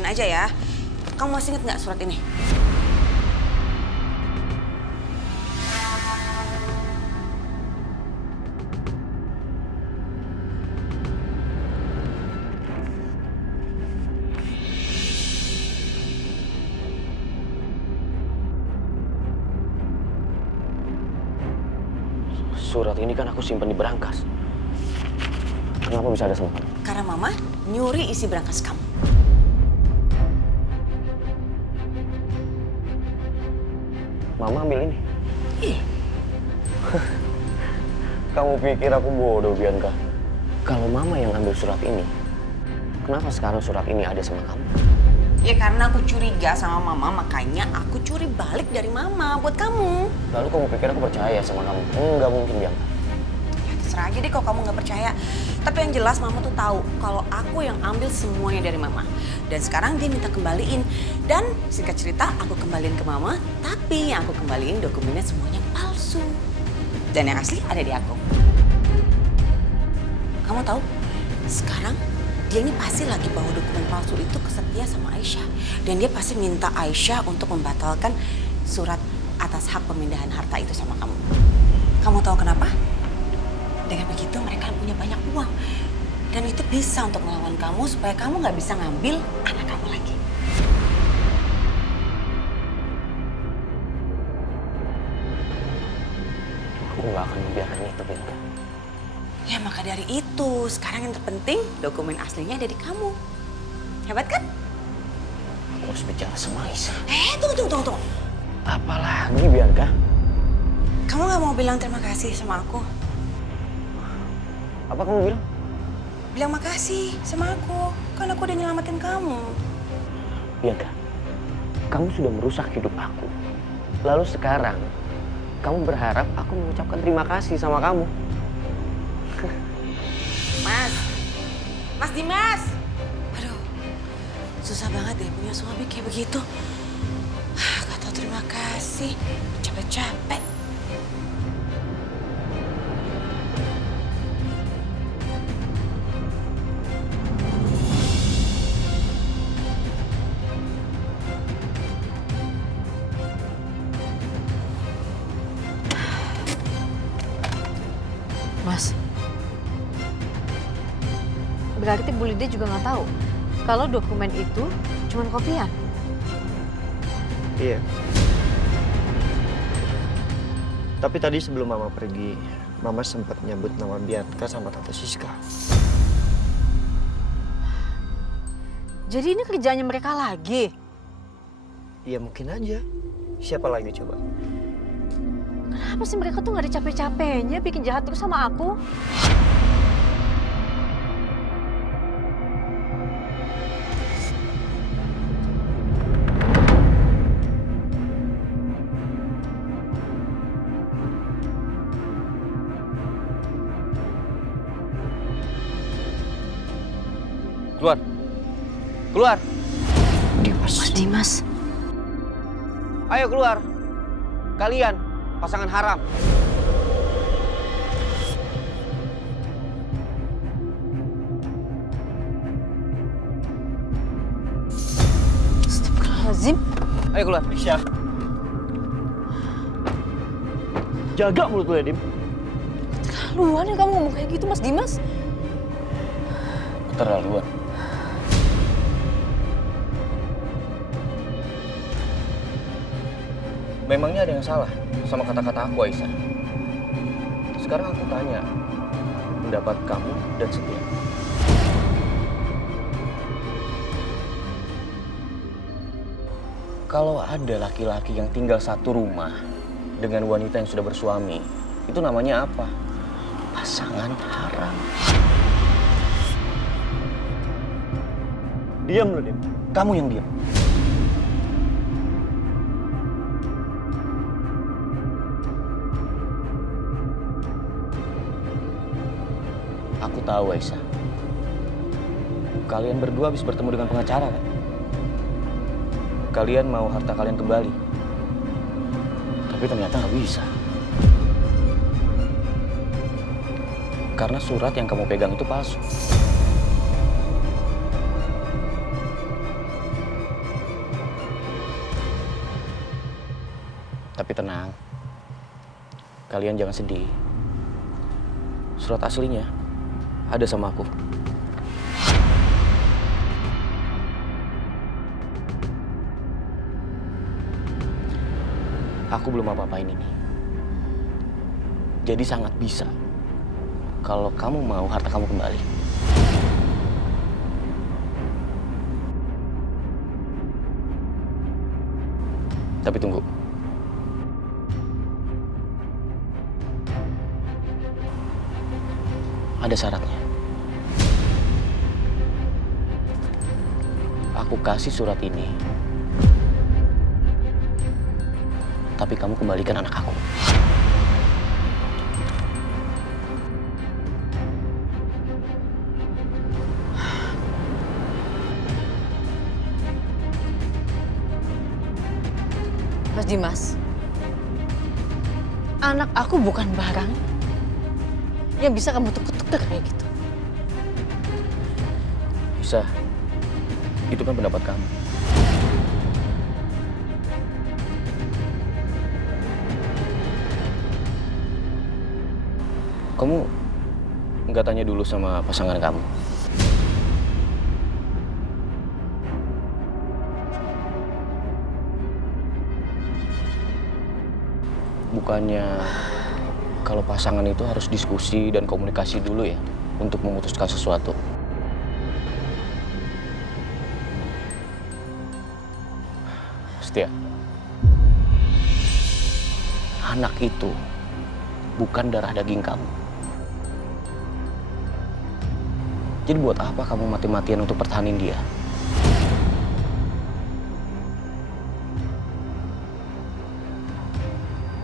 poin aja ya. Kamu masih inget nggak surat ini? Surat ini kan aku simpan di berangkas. Kenapa bisa ada sama kamu? Karena Mama nyuri isi berangkas kamu. Mama ambil ini. Iya. Kamu pikir aku bodoh, Bianca? Kalau Mama yang ambil surat ini, kenapa sekarang surat ini ada sama kamu? Ya karena aku curiga sama Mama, makanya aku curi balik dari Mama buat kamu. Lalu kamu pikir aku percaya sama kamu? Enggak mungkin, Bianca. Ya terserah aja deh kalau kamu nggak percaya. Tapi yang jelas Mama tuh tahu kalau aku yang ambil semuanya dari Mama. Dan sekarang dia minta kembaliin. Dan singkat cerita aku kembaliin ke Mama, tapi yang aku kembaliin dokumennya semuanya palsu. Dan yang asli ada di aku. Kamu tahu, sekarang dia ini pasti lagi bawa dokumen palsu itu ke Setia sama Aisyah. Dan dia pasti minta Aisyah untuk membatalkan surat atas hak pemindahan harta itu sama kamu. Kamu tahu kenapa? Dengan begitu mereka punya banyak uang. Dan itu bisa untuk melawan kamu supaya kamu nggak bisa ngambil anak kamu lagi. Aku nggak akan membiarkan itu, Bianca. Ya maka dari itu, sekarang yang terpenting dokumen aslinya ada di kamu. Hebat kan? Aku harus bicara sama Aisyah. Tunggu. Apalagi, Bianca? Kamu nggak mau bilang terima kasih sama aku? Apa kamu bilang? Bilang makasih sama aku, kan aku udah nyelamatin kamu. Bianca, kamu sudah merusak hidup aku. Lalu sekarang, kamu berharap aku mengucapkan terima kasih sama kamu. Mas Dimas. Aduh, susah banget ya punya suami kayak begitu. Gak tau terima kasih, capek-capek. Mas, berarti Bu Lydia juga nggak tahu kalau dokumen itu cuma kopian. Iya. Tapi tadi sebelum Mama pergi, Mama sempat nyebut nama Bianca sama Tante Siska. Jadi ini kerjaannya mereka lagi? Iya mungkin aja. Siapa lagi coba? Kenapa sih mereka tuh nggak ada capek-capeknya bikin jahat terus sama aku? Keluar. Keluar. Dimas. Mas Dimas. Ayo keluar. Kalian, pasangan haram. Astagfirullahaladzim. Ayo keluar. Aisyah. Jaga mulut lu ya, Dim. Keterlaluan ya kamu ngomong kayak gitu, Mas Dimas. Keterlaluan. Memangnya ada yang salah sama kata-kata aku, Aisyah? Sekarang aku tanya, pendapat kamu dan Setia. Kalau ada laki-laki yang tinggal satu rumah dengan wanita yang sudah bersuami, itu namanya apa? Pasangan haram. Diam lu, Dim. Kamu yang diam. Aku tahu, Aisyah. Kalian berdua habis bertemu dengan pengacara, kan? Kalian mau harta kalian kembali. Tapi ternyata nggak bisa. Karena surat yang kamu pegang itu palsu. Tapi tenang, kalian jangan sedih. Surat aslinya ada sama aku. Aku belum apa-apain ini. Jadi sangat bisa kalau kamu mau harta kamu kembali. Tapi tunggu. Ada syaratnya. Aku kasih surat ini, tapi kamu kembalikan anak aku. Mas Dimas, anak aku bukan barang yang bisa kamu tukar-tukar kayak gitu. Bisa. Itu kan pendapat kamu. Kamu nggak tanya dulu sama pasangan kamu? Bukannya kalau pasangan itu harus diskusi dan komunikasi dulu ya untuk memutuskan sesuatu. Setia, anak itu bukan darah daging kamu. Jadi buat apa kamu mati-matian untuk pertahanin dia?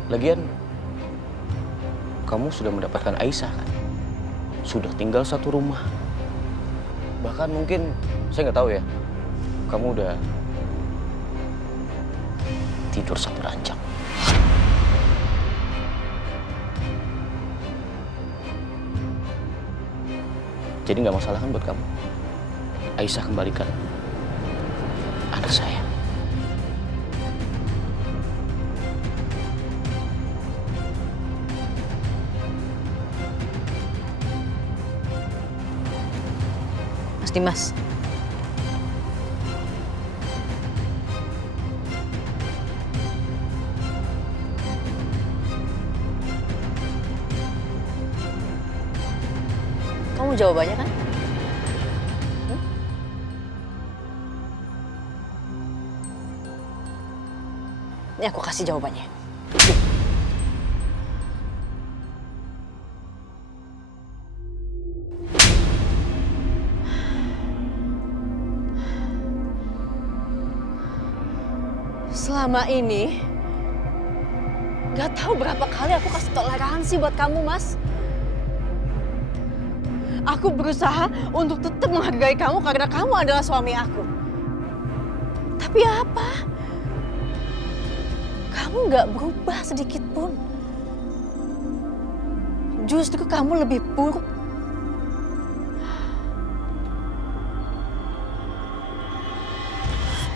Lagian, kamu sudah mendapatkan Aisyah kan? Sudah tinggal satu rumah. Bahkan mungkin, saya nggak tahu ya, kamu udah tidur satu ranjang. Jadi nggak masalah kan buat kamu? Aisyah kembalikan anak saya. Mas Dimas, kamu jawabannya kan? Hmm? Ini aku kasih jawabannya. Selama ini, gak tahu berapa kali aku kasih toleransi buat kamu, Mas. Aku berusaha untuk tetap menghargai kamu karena kamu adalah suami aku. Tapi apa? Kamu gak berubah sedikit pun. Justru kamu lebih buruk.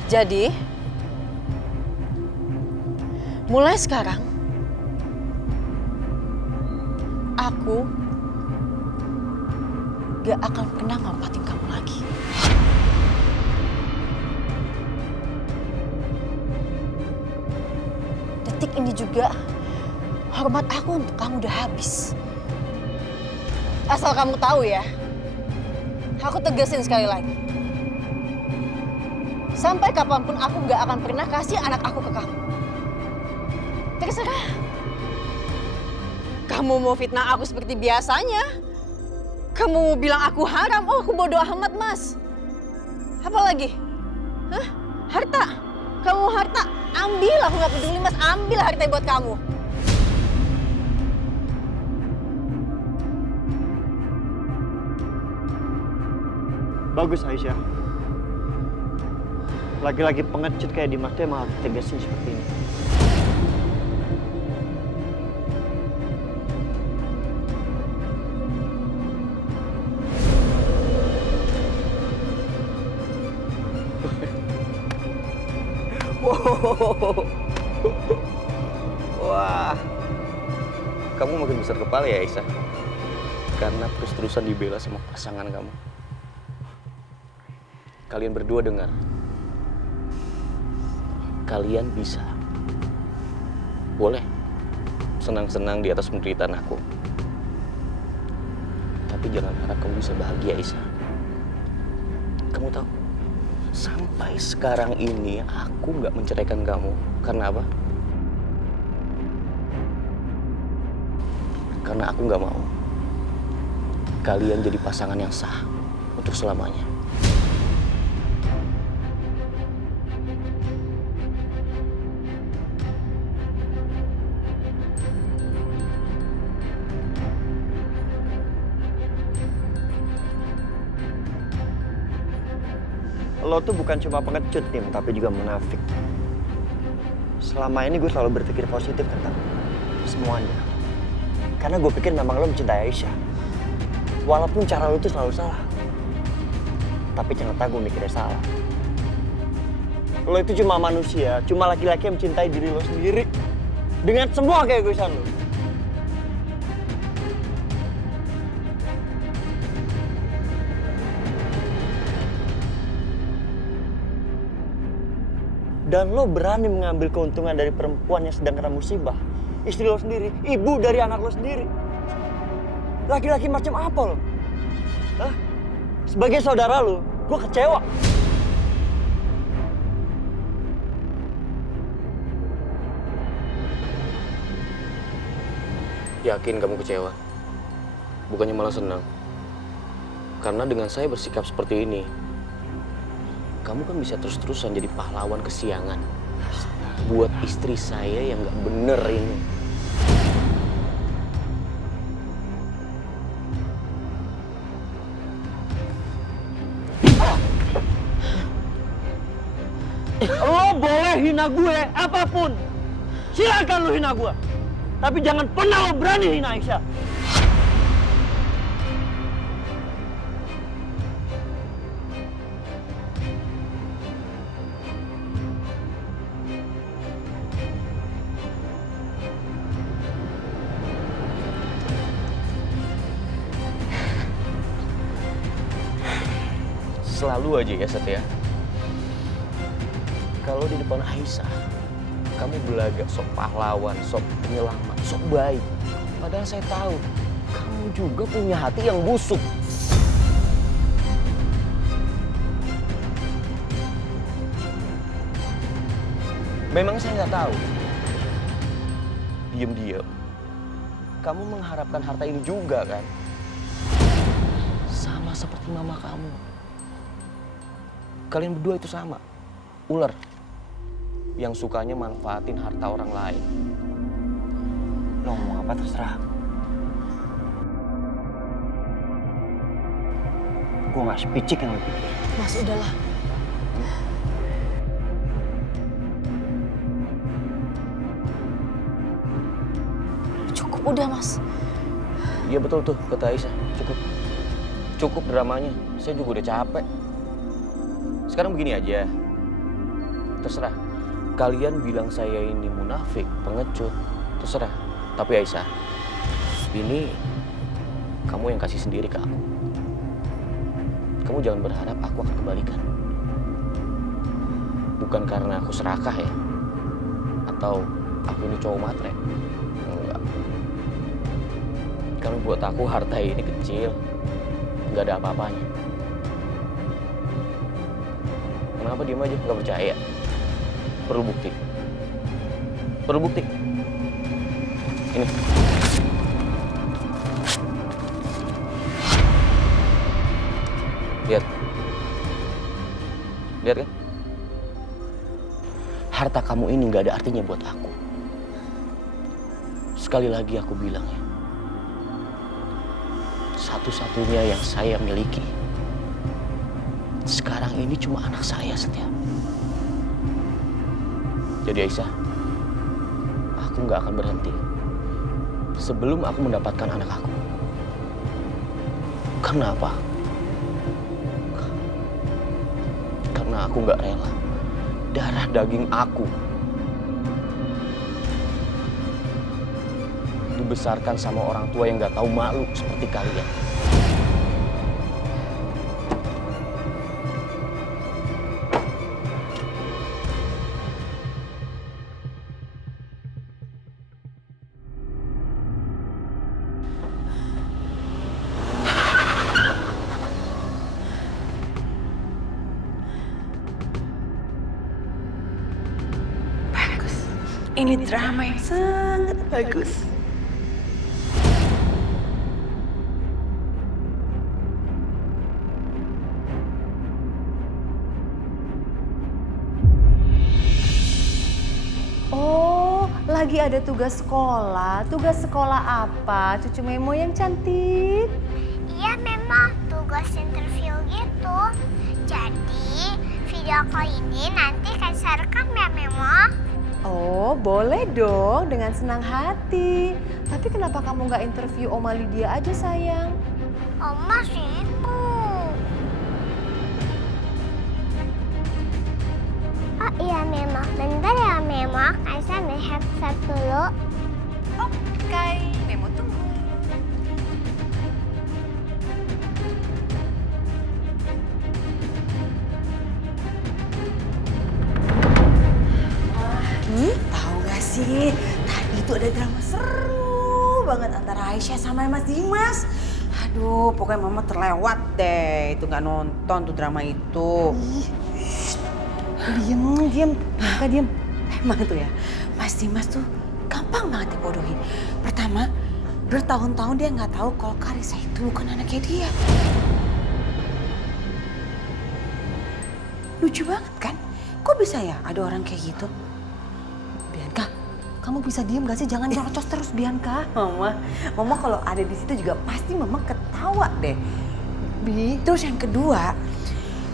Jadi, mulai sekarang, aku gak akan pernah ngompatin kamu lagi. Detik ini juga, hormat aku untuk kamu udah habis. Asal kamu tahu ya, aku tegasin sekali lagi. Sampai kapanpun aku gak akan pernah kasih anak aku ke kamu. Terserah. Kamu mau fitnah aku seperti biasanya. Kamu mau bilang aku haram. Oh, aku bodoh amat, Mas. Apa lagi? Hah? Harta? Kamu mau harta? Ambil, aku gak peduli, Mas. Ambil harta buat kamu. Bagus Aisyah. Laki-laki pengecut kayak Dimas tuh emang harus tegasin seperti ini. Wah, kamu makin besar kepala ya, Aisyah. Karena terus-terusan dibela sama pasangan kamu. Kalian berdua dengar. Kalian bisa. Boleh senang-senang di atas penderitaan aku. Tapi jangan harap kamu bisa bahagia, Aisyah. Kamu tahu, sampai sekarang ini aku nggak menceraikan kamu. Karena apa? Karena aku nggak mau kalian jadi pasangan yang sah untuk selamanya. Lo tuh bukan cuma pengecut, Tim, tapi juga munafik. Selama ini gue selalu berpikir positif tentang semuanya. Karena gue pikir memang lo mencintai Aisyah. Walaupun cara lo tuh selalu salah. Tapi ternyata gue mikirnya salah. Lo itu cuma manusia, cuma laki-laki yang mencintai diri lo sendiri. Dengan semua keegoisan lo. Dan lo berani mengambil keuntungan dari perempuan yang sedang kena musibah. Istri lo sendiri, ibu dari anak lo sendiri. Laki-laki macam apa lo? Hah? Sebagai saudara lo, gue kecewa. Yakin kamu kecewa? Bukannya malah senang? Karena dengan saya bersikap seperti ini, kamu kan bisa terus-terusan jadi pahlawan kesiangan buat istri saya yang gak bener ini. Lo boleh hina gue apapun. Silakan lo hina gue. Tapi jangan pernah lo berani hina Aisyah. Selalu aja ya, Setia. Kalau di depan Aisyah, kamu belagak sok pahlawan, sok penyelamat, sok baik. Padahal saya tahu, kamu juga punya hati yang busuk. Memang saya nggak tahu. Diam-diam, kamu mengharapkan harta ini juga kan? Sama seperti mama kamu. Kalian berdua itu sama, ular yang sukanya manfaatin harta orang lain. Lo ngomong apa terserah. Gue gak sepicik yang lo pikir. Mas, udahlah. Cukup, udah Mas. Iya betul tuh, kata Aisyah. Cukup. Cukup dramanya. Saya juga udah capek. Sekarang begini aja. Terserah. Kalian bilang saya ini munafik, pengecut. Terserah. Tapi Aisyah, ini kamu yang kasih sendiri ke aku. Kamu jangan berharap aku akan kembalikan. Bukan karena aku serakah ya. Atau aku ini cowok matre. Enggak. Karena buat aku harta ini kecil. Nggak ada apa-apanya. Kenapa diem aja? Nggak percaya? Perlu bukti. Perlu bukti. Ini. Lihat. Lihat kan? Harta kamu ini nggak ada artinya buat aku. Sekali lagi aku bilang ya. Satu-satunya yang saya miliki sekarang ini cuma anak saya, Setia. Jadi Aisyah, aku nggak akan berhenti sebelum aku mendapatkan anak aku. Karena apa? Karena aku nggak rela darah daging aku dibesarkan sama orang tua yang nggak tahu malu seperti kalian. Bagus. Ini drama yang sangat bagus. Oh, lagi ada tugas sekolah. Tugas sekolah apa? Cucu Memo yang cantik. Iya memang tugas interview gitu. Jadi video call ini nanti saya rekam ya Memo. Oh, boleh dong dengan senang hati. Tapi kenapa kamu nggak interview Oma Lydia aja sayang? Oma sibuk. Oh iya Memo, bentar ya Memo. Saya ambil headset dulu. Oke, Memo tunggu. Tahu gak sih, tadi itu ada drama seru banget antara Aisyah sama Mas Dimas. Aduh, pokoknya mama terlewat deh. Itu nggak nonton tuh drama itu. Diam. Bianca diam. Emang tuh ya, Mas Dimas tuh gampang banget dibodohin. Pertama, bertahun-tahun dia nggak tahu kalau Karissa itu bukan anaknya dia. Lucu banget kan? Kok bisa ya ada orang kayak gitu? Bianca, kamu bisa diam gak sih? Jangan nyerocos terus Bianca. Mama kalau ada di situ juga pasti mama ketawa deh. Terus yang kedua,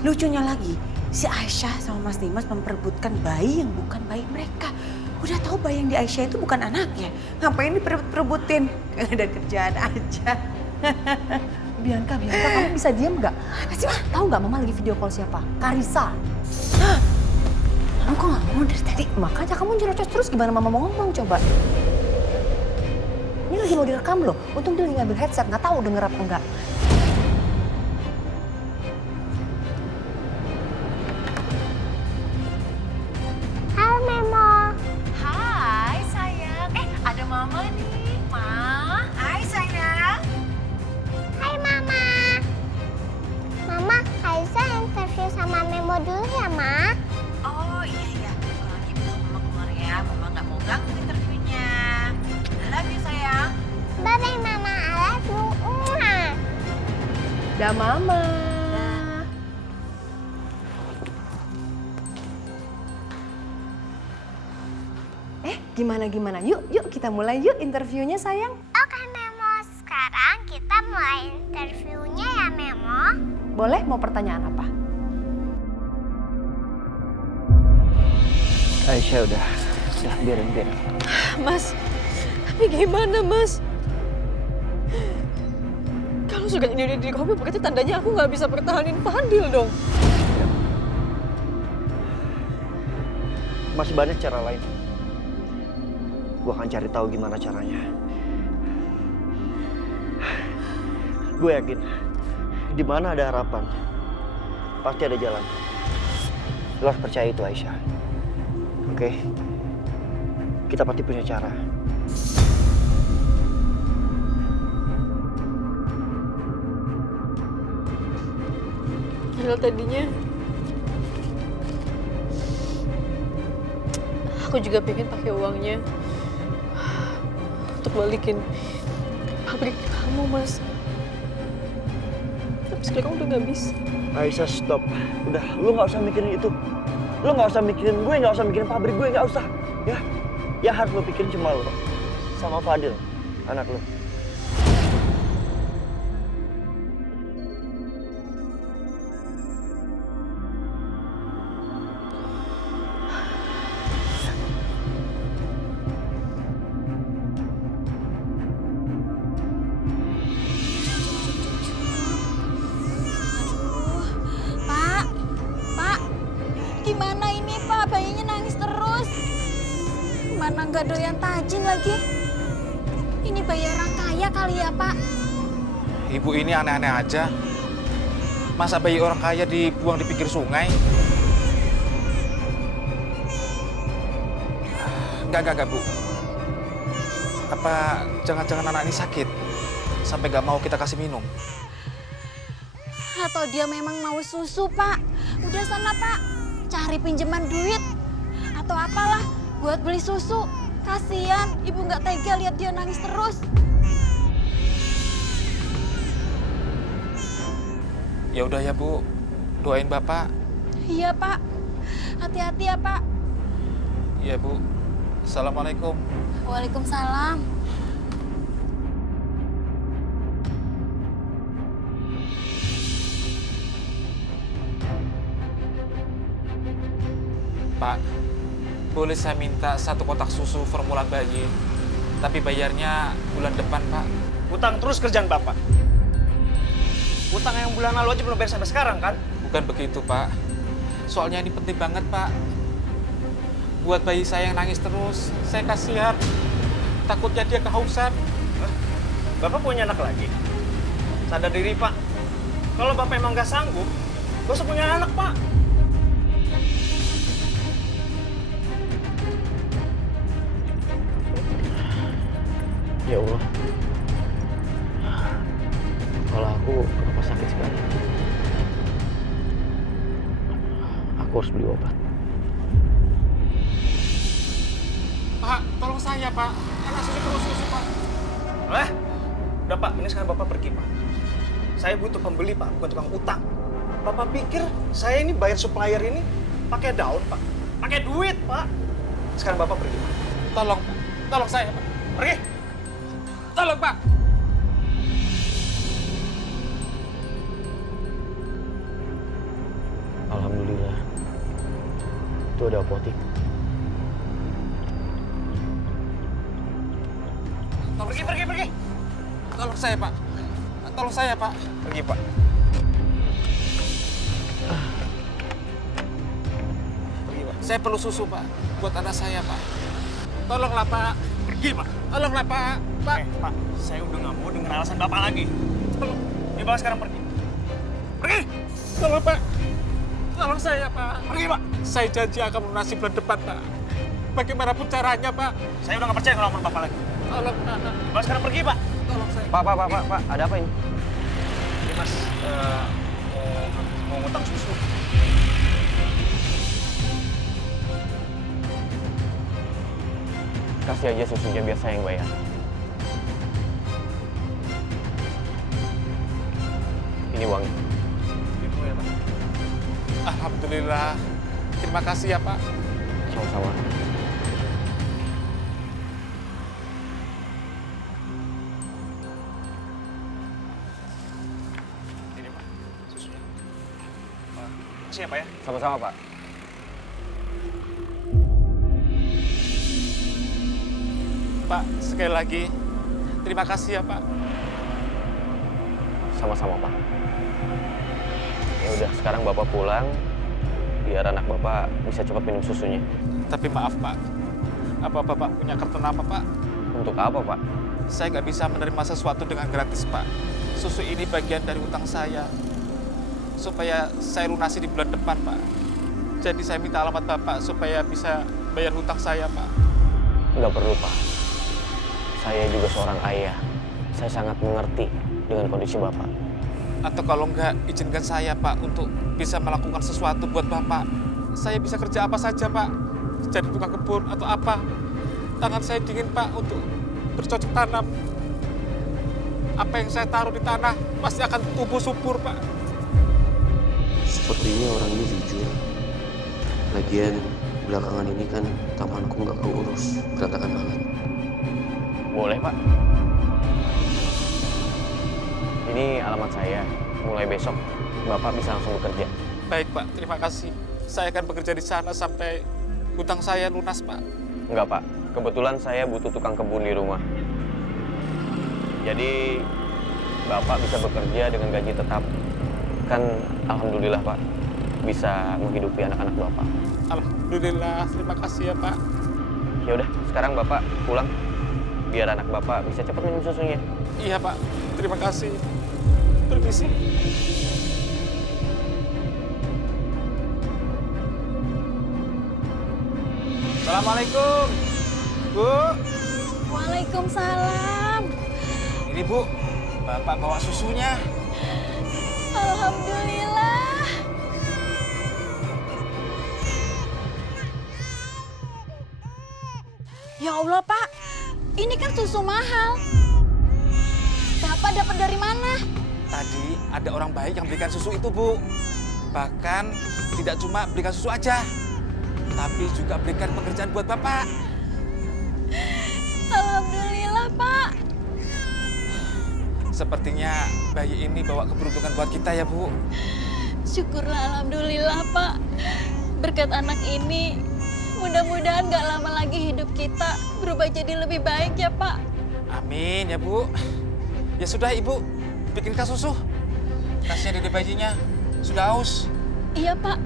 lucunya lagi, si Aisyah sama Mas Dimas memperebutkan bayi yang bukan bayi mereka. Udah tahu bayi yang di Aisyah itu bukan anaknya. Ngapain diperebut-perebutin? Ada kerjaan aja. Bianca, kamu bisa diam gak? Apa sih, Ma? Tahu gak mama lagi video call siapa? Karissa. Kamu kok nggak ngomong dari tadi? Makanya kamu nyerocos terus, gimana mama mau ngomong coba? Ini lagi mau direkam loh. Untung dia lagi ngambil headset, nggak tahu denger apa enggak. Halo Memo. Hai sayang. Ada mama nih. Ma. Hai sayang. Hai Mama. Mama, Kaisa interview sama Memo dulu ya Ma. Oh iya. Kalau gitu mama keluar ya. Mama nggak mau ganggu interviewnya. I love you sayang. Bye bye Mama, I love you. Mwah. Dah mama. Gimana? Yuk kita mulai yuk interviewnya sayang. Oke Memo, sekarang kita mulai interviewnya ya Memo. Boleh, mau pertanyaan apa? Aisyah udah biarin. Mas, tapi gimana Mas? Kalau sudah ini udah di kopi, berarti tandanya aku nggak bisa pertahanin Fadil dong. Masih banyak cara lain. Gue akan cari tahu gimana caranya. Gue yakin, di mana ada harapan, pasti ada jalan. Lo harus percaya itu Aisyah. Oke? Kita pasti punya cara. Padahal tadinya aku juga pengen pakai uangnya untuk balikin pabrik kamu, Mas. Tapi sekarang udah nggak bisa. Aisyah stop. Udah, lu nggak usah mikirin itu. Lu nggak usah mikirin gue, nggak usah mikirin pabrik gue, nggak usah. Ya, yang harus lu pikirin cuma lu sama Fadil, anak lu. Pak, gimana ini Pak? Bayinya nangis terus. Mana nggak doyan tajin lagi? Ini bayi orang kaya kali ya, Pak. Ibu ini aneh-aneh aja. Masa bayi orang kaya dibuang di pinggir sungai? Enggak, Bu. Apa jangan-jangan anak ini sakit? Sampai nggak mau kita kasih minum? Atau dia memang mau susu, Pak. Udah sana, Pak. Cari pinjaman duit. Atau apalah buat beli susu. Kasian, Ibu nggak tega lihat dia nangis terus. Ya udah ya, Bu. Doain Bapak. Iya, Pak. Hati-hati ya, Pak. Iya, Bu. Assalamualaikum. Waalaikumsalam. Pak, boleh saya minta 1 kotak susu formula bayi, tapi bayarnya bulan depan, Pak. Utang terus kerjaan Bapak. Utang yang bulan lalu aja belum bayar sampai sekarang kan? Bukan begitu, Pak. Soalnya ini penting banget, Pak. Buat bayi saya yang nangis terus, saya kasihan. Takutnya dia kehausan. Bapak punya anak lagi? Sadar diri, Pak. Kalau Bapak emang nggak sanggup, gak usah punya anak, Pak. Ya Allah. Kalau aku kenapa sakit sekali? Aku harus beli obat. Pak, tolong saya, Pak. Anak saya perlu susu, Pak. Udah, Pak. Ini sekarang Bapak pergi, Pak. Saya butuh pembeli, Pak, bukan tukang utang. Bapak pikir saya ini bayar supplier ini pakai daun, Pak? Pakai duit, Pak. Sekarang Bapak pergi, Pak. Tolong, Pak. Tolong saya, Pak. Pergi! Tolong, Pak. Alhamdulillah. Itu ada apotek. Pergi! Tolong saya, Pak. Tolong saya, Pak. Pergi, Pak. Pergi, Pak. Saya perlu susu, Pak. Buat anak saya, Pak. Tolonglah, Pak. Pergi, Pak. Tolonglah, Pak. Pak. Pak, saya udah nggak mau denger alasan Bapak lagi. Tolong, ini Bapak sekarang pergi. Pergi! Tolong, Pak. Tolong saya, Pak. Pergi, Pak. Saya janji akan melunasi bulan depan, Pak. Bagaimanapun caranya, Pak. Saya udah nggak percaya kalau ngomong Bapak lagi. Tolong, Pak. Bapak sekarang pergi, Pak. Tolong saya. Pak, ada apa ini? Ini Mas, mau ngutang susu. Kasih aja susunya biar saya yang bayar. Ini uangnya. Itu ya, Pak. Alhamdulillah. Terima kasih ya, Pak. Sama-sama. Ini, Pak, susunya. Siapa ya? Sama-sama, Pak. Pak, sekali lagi terima kasih ya, Pak. Sama-sama, Pak. Ya udah, sekarang Bapak pulang biar anak Bapak bisa cepat minum susunya. Tapi maaf, Pak. Apa Bapak punya kartu nama, Pak? Untuk apa, Pak? Saya nggak bisa menerima sesuatu dengan gratis, Pak. Susu ini bagian dari utang saya. Supaya saya lunasi di bulan depan, Pak. Jadi saya minta alamat Bapak supaya bisa bayar hutang saya, Pak. Nggak perlu, Pak. Saya juga seorang ayah. Saya sangat mengerti dengan kondisi Bapak. Atau kalau nggak, izinkan saya, Pak, untuk bisa melakukan sesuatu buat Bapak. Saya bisa kerja apa saja, Pak. Jadi tukang kebun atau apa. Tangan saya dingin, Pak, untuk bercocok tanam. Apa yang saya taruh di tanah pasti akan tumbuh subur, Pak. Sepertinya orangnya jujur. Lagian belakangan ini kan tamanku nggak keurus, berantakan banget. Boleh, Pak. Ini alamat saya. Mulai besok, Bapak bisa langsung bekerja. Baik, Pak. Terima kasih. Saya akan bekerja di sana sampai hutang saya lunas, Pak. Enggak, Pak. Kebetulan saya butuh tukang kebun di rumah. Jadi, Bapak bisa bekerja dengan gaji tetap. Kan, alhamdulillah, Pak. Bisa menghidupi anak-anak Bapak. Alhamdulillah. Terima kasih ya, Pak. Ya udah, sekarang Bapak pulang. biar anak bapak bisa cepat minum susunya. Iya Pak, terima kasih. Permisi. Assalamualaikum, Bu. Waalaikumsalam. Ini Bu, Bapak bawa susunya. Alhamdulillah. Ya Allah, Pak. Ini kan susu mahal. Bapak dapat dari mana? Tadi ada orang baik yang belikan susu itu, Bu. Bahkan tidak cuma belikan susu aja, tapi juga berikan pekerjaan buat Bapak. Alhamdulillah, Pak. Sepertinya bayi ini bawa keberuntungan buat kita ya, Bu. Syukurlah, alhamdulillah, Pak. Berkat anak ini, mudah-mudahan gak lama lagi hidup kita berubah jadi lebih baik ya, Pak. Amin ya, Bu. Ya sudah, Ibu. Bikinkan susu. Kasihan dede bayinya. Sudah haus. Iya, Pak.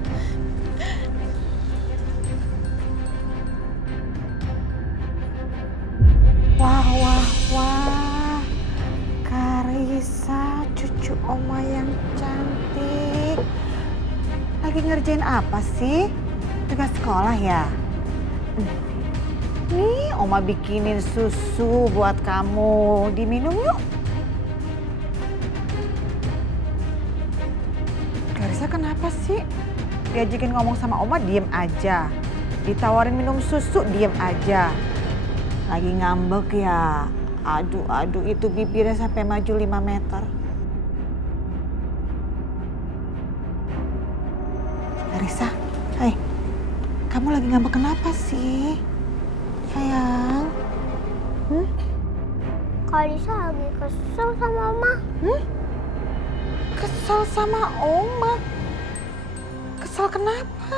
Wah, wah, wah. Karissa, cucu Oma yang cantik. Lagi ngerjain apa sih? Tugas sekolah ya? Nih, Oma bikinin susu buat kamu. Diminum yuk. Karissa kenapa sih? Diajakin ngomong sama Oma, diem aja. Ditawarin minum susu, diem aja. Lagi ngambek ya. Aduh, aduh, itu bibirnya sampai maju 5 meter. Karissa, hai. Kamu lagi ngambek kenapa sih? Sayang. Karissa lagi kesel sama Oma. Kesel sama Oma? Kesel kenapa?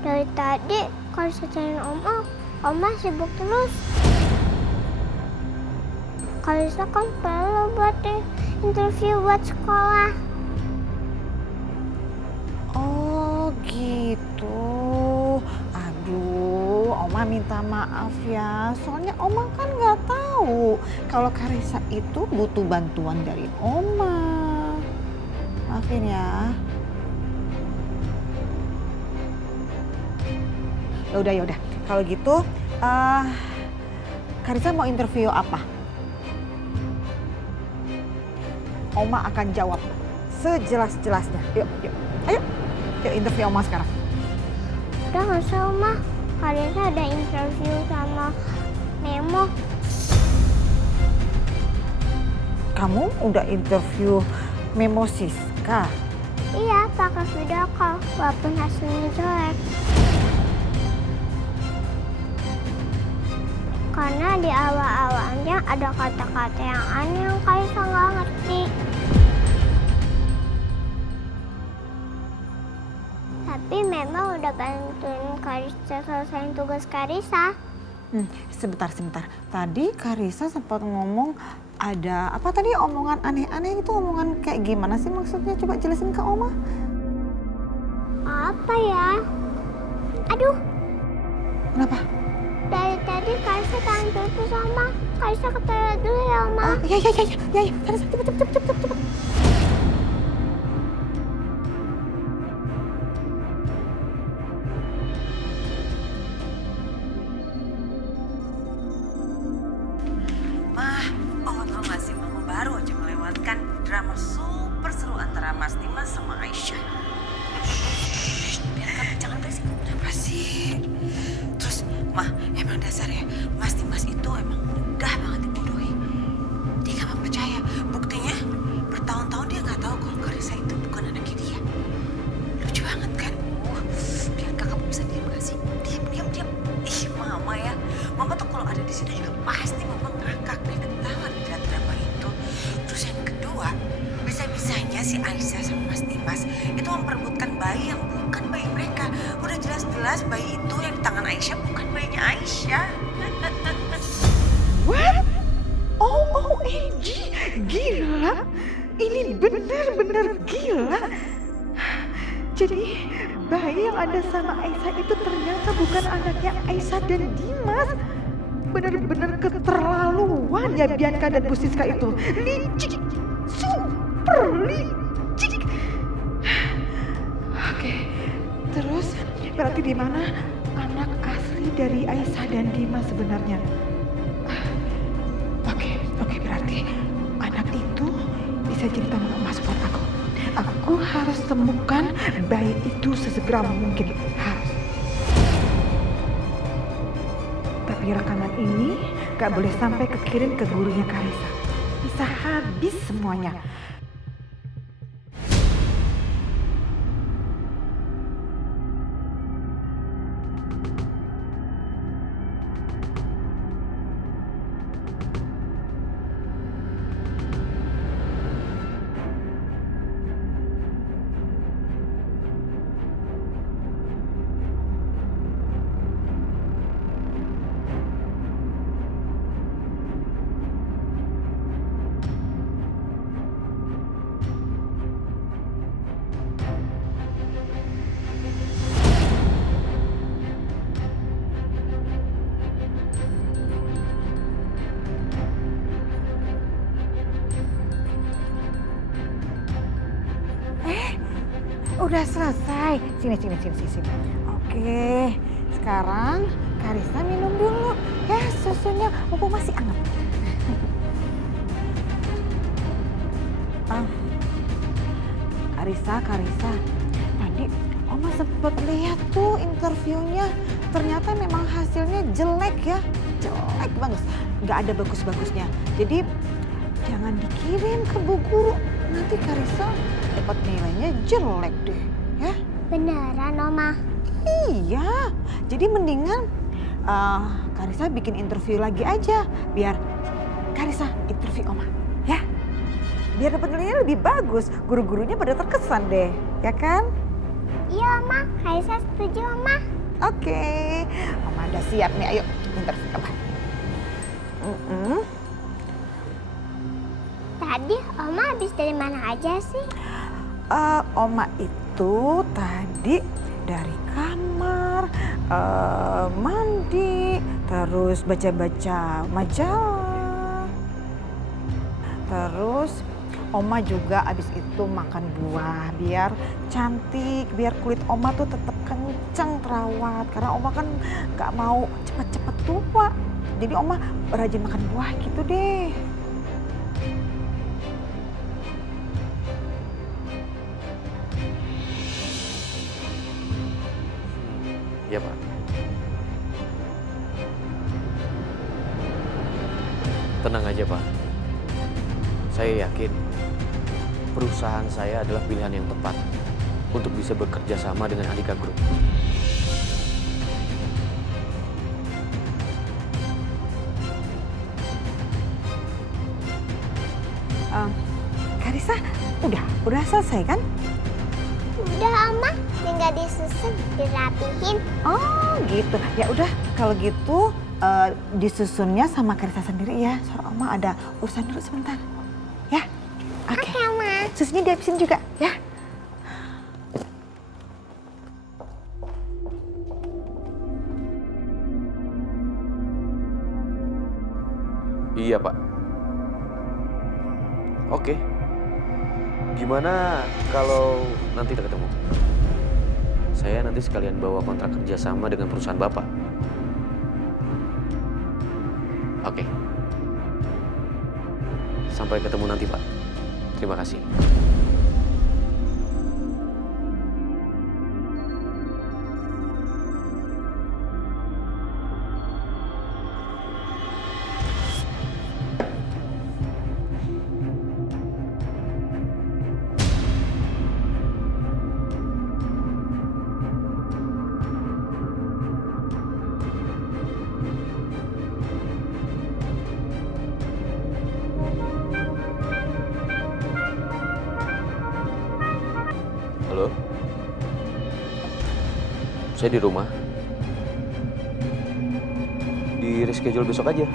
Dari tadi Karissa cariin Oma sibuk terus. Karissa kan perlu buat interview buat sekolah. Oh gitu. Aduh, Oma minta maaf ya. Soalnya Oma kan nggak tahu kalau Karissa itu butuh bantuan dari Oma. Maafin ya. Yaudah. Kalau gitu, Karissa mau interview apa? Oma akan jawab sejelas-jelasnya. Yuk. Ayo, interview Oma sekarang. Udah nggak usah Oma. Karissa ada interview sama Memo. Kamu udah interview Memo Siska? Iya, pakai video call walaupun hasilnya jelek. Karena di awal-awalnya ada kata-kata yang aneh yang Karissa nggak ngerti. Tapi memang udah bantuin Karissa selesaiin tugas Karissa. Sebentar. Tadi Karissa sempat ngomong ada apa tadi omongan aneh-aneh itu, omongan kayak gimana sih maksudnya? Coba jelasin ke Oma. Apa ya? Aduh, Kenapa? dari tadi Karissa tampil tuh sama. Karissa ke toilet dulu ya, Oma. Iya. Sana, cepet. Oma tau gak sih, Mama baru aja melewatkan drama super seru antara Mas Dimas sama Aisyah. Jangan berisik. Kenapa sih? Terus, Mah, emang dasar ya, Mas Dimas itu emang mudah banget dibodohi. Dia gak percaya. Buktinya, bertahun-tahun dia gak tahu kalau Karissa itu bukan anaknya dia. Lucu banget kan? Biar kakak bisa diam gak sih? Diam. Ih, Mama ya. Mama tuh kalau ada di situ juga pasti Mama ngakak deh, ketawa di drama itu. Terus yang kedua, bisa-bisanya si Aisyah sama Mas Dimas itu memperebutkan bayi yang bukan bayi mereka. Udah jelas-jelas bayi itu yang di tangan Aisyah bukan bayinya Aisyah. What? OMG, gila. Ini benar-benar gila. Jadi bayi yang ada sama Aisyah itu ternyata bukan anaknya Aisyah dan Dimas. benar-benar keterlaluan ya Bianca dan Bu Siska itu. Licik, super licik. Oke, terus berarti di mana anak asli dari Aisyah dan Dimas sebenarnya? Oke, berarti anak itu bisa jadi tambang emas buat aku. Aku harus temukan bayi itu sesegera mungkin. Harus. Tapi rekaman ini gak boleh sampai kekirim ke gurunya Karissa. Bisa habis semuanya. Udah selesai. Sini. Oke, sekarang Karissa minum dulu. Ya, susunya mumpung masih hangat. Karissa. Tadi Oma sempet lihat tuh interviewnya. Ternyata memang hasilnya jelek ya. Jelek banget. Nggak ada bagus-bagusnya. Jadi jangan dikirim ke Bu Guru. Nanti Karissa dapat nilainya jelek deh, ya? Beneran, Oma? Iya, jadi mendingan Karissa bikin interview lagi aja, biar Karissa interview Oma, ya? Biar dapat nilainya lebih bagus, guru-gurunya pada terkesan deh, ya kan? Iya, Oma. Karissa setuju, Oma. Oke, Oma udah siap nih, ayo interview Oma. Tadi Oma habis dari mana aja sih? Oma itu tadi dari kamar, mandi, terus baca-baca majalah. Terus Oma juga abis itu makan buah biar cantik, biar kulit Oma tuh tetap kencang terawat. Karena Oma kan gak mau cepet-cepet tua. Jadi Oma rajin makan buah gitu deh. Iya, Pak. Tenang aja, Pak. Saya yakin perusahaan saya adalah pilihan yang tepat untuk bisa bekerja sama dengan Andika Group. Karissa, udah selesai kan? Udah, Oma. Tinggal disusun, dirapihin. Oh gitu. Ya udah kalau gitu disusunnya sama Karissa sendiri ya. Soalnya Oma ada urusan dulu sebentar. Ya? Oke. Oke, Oma. Susunya dihabisin juga ya. Iya, Pak. Oke. Gimana kalau nanti kita ketemu? Saya nanti sekalian bawa kontrak kerja sama dengan perusahaan Bapak. Oke. Sampai ketemu nanti, Pak. Terima kasih. Halo? Saya di rumah. Di reschedule besok aja.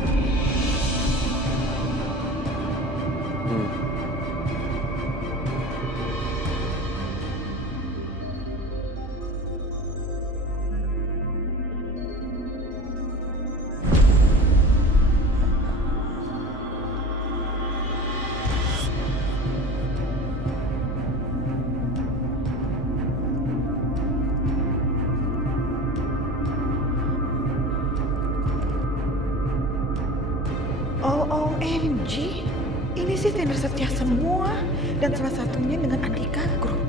OMG, ini sih tender setia semua dan salah satunya dengan Andika Group.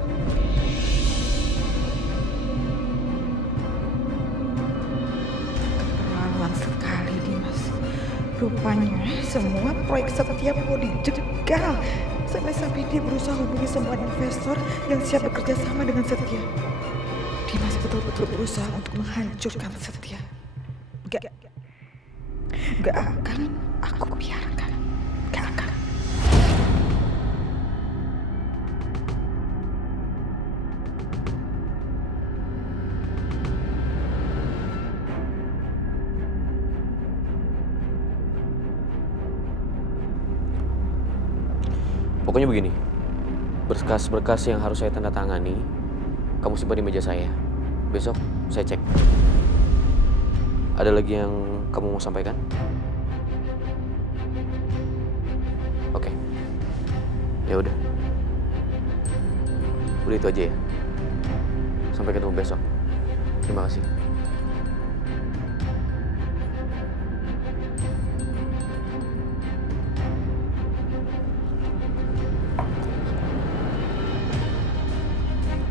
Keterlaluan sekali Dimas. Rupanya semua proyek Setia mau dijegal sampai dia berusaha hubungi semua investor yang siap bekerja sama dengan Setia. Dimas betul-betul berusaha untuk menghancurkan Setia. Gak akan aku biarkan. Gak akan. Pokoknya begini, berkas-berkas yang harus saya tanda tangani, kamu simpan di meja saya. Besok saya cek. Ada lagi yang kamu mau sampaikan? Oke. Ya udah. Udah itu aja ya. Sampai ketemu besok. Terima kasih.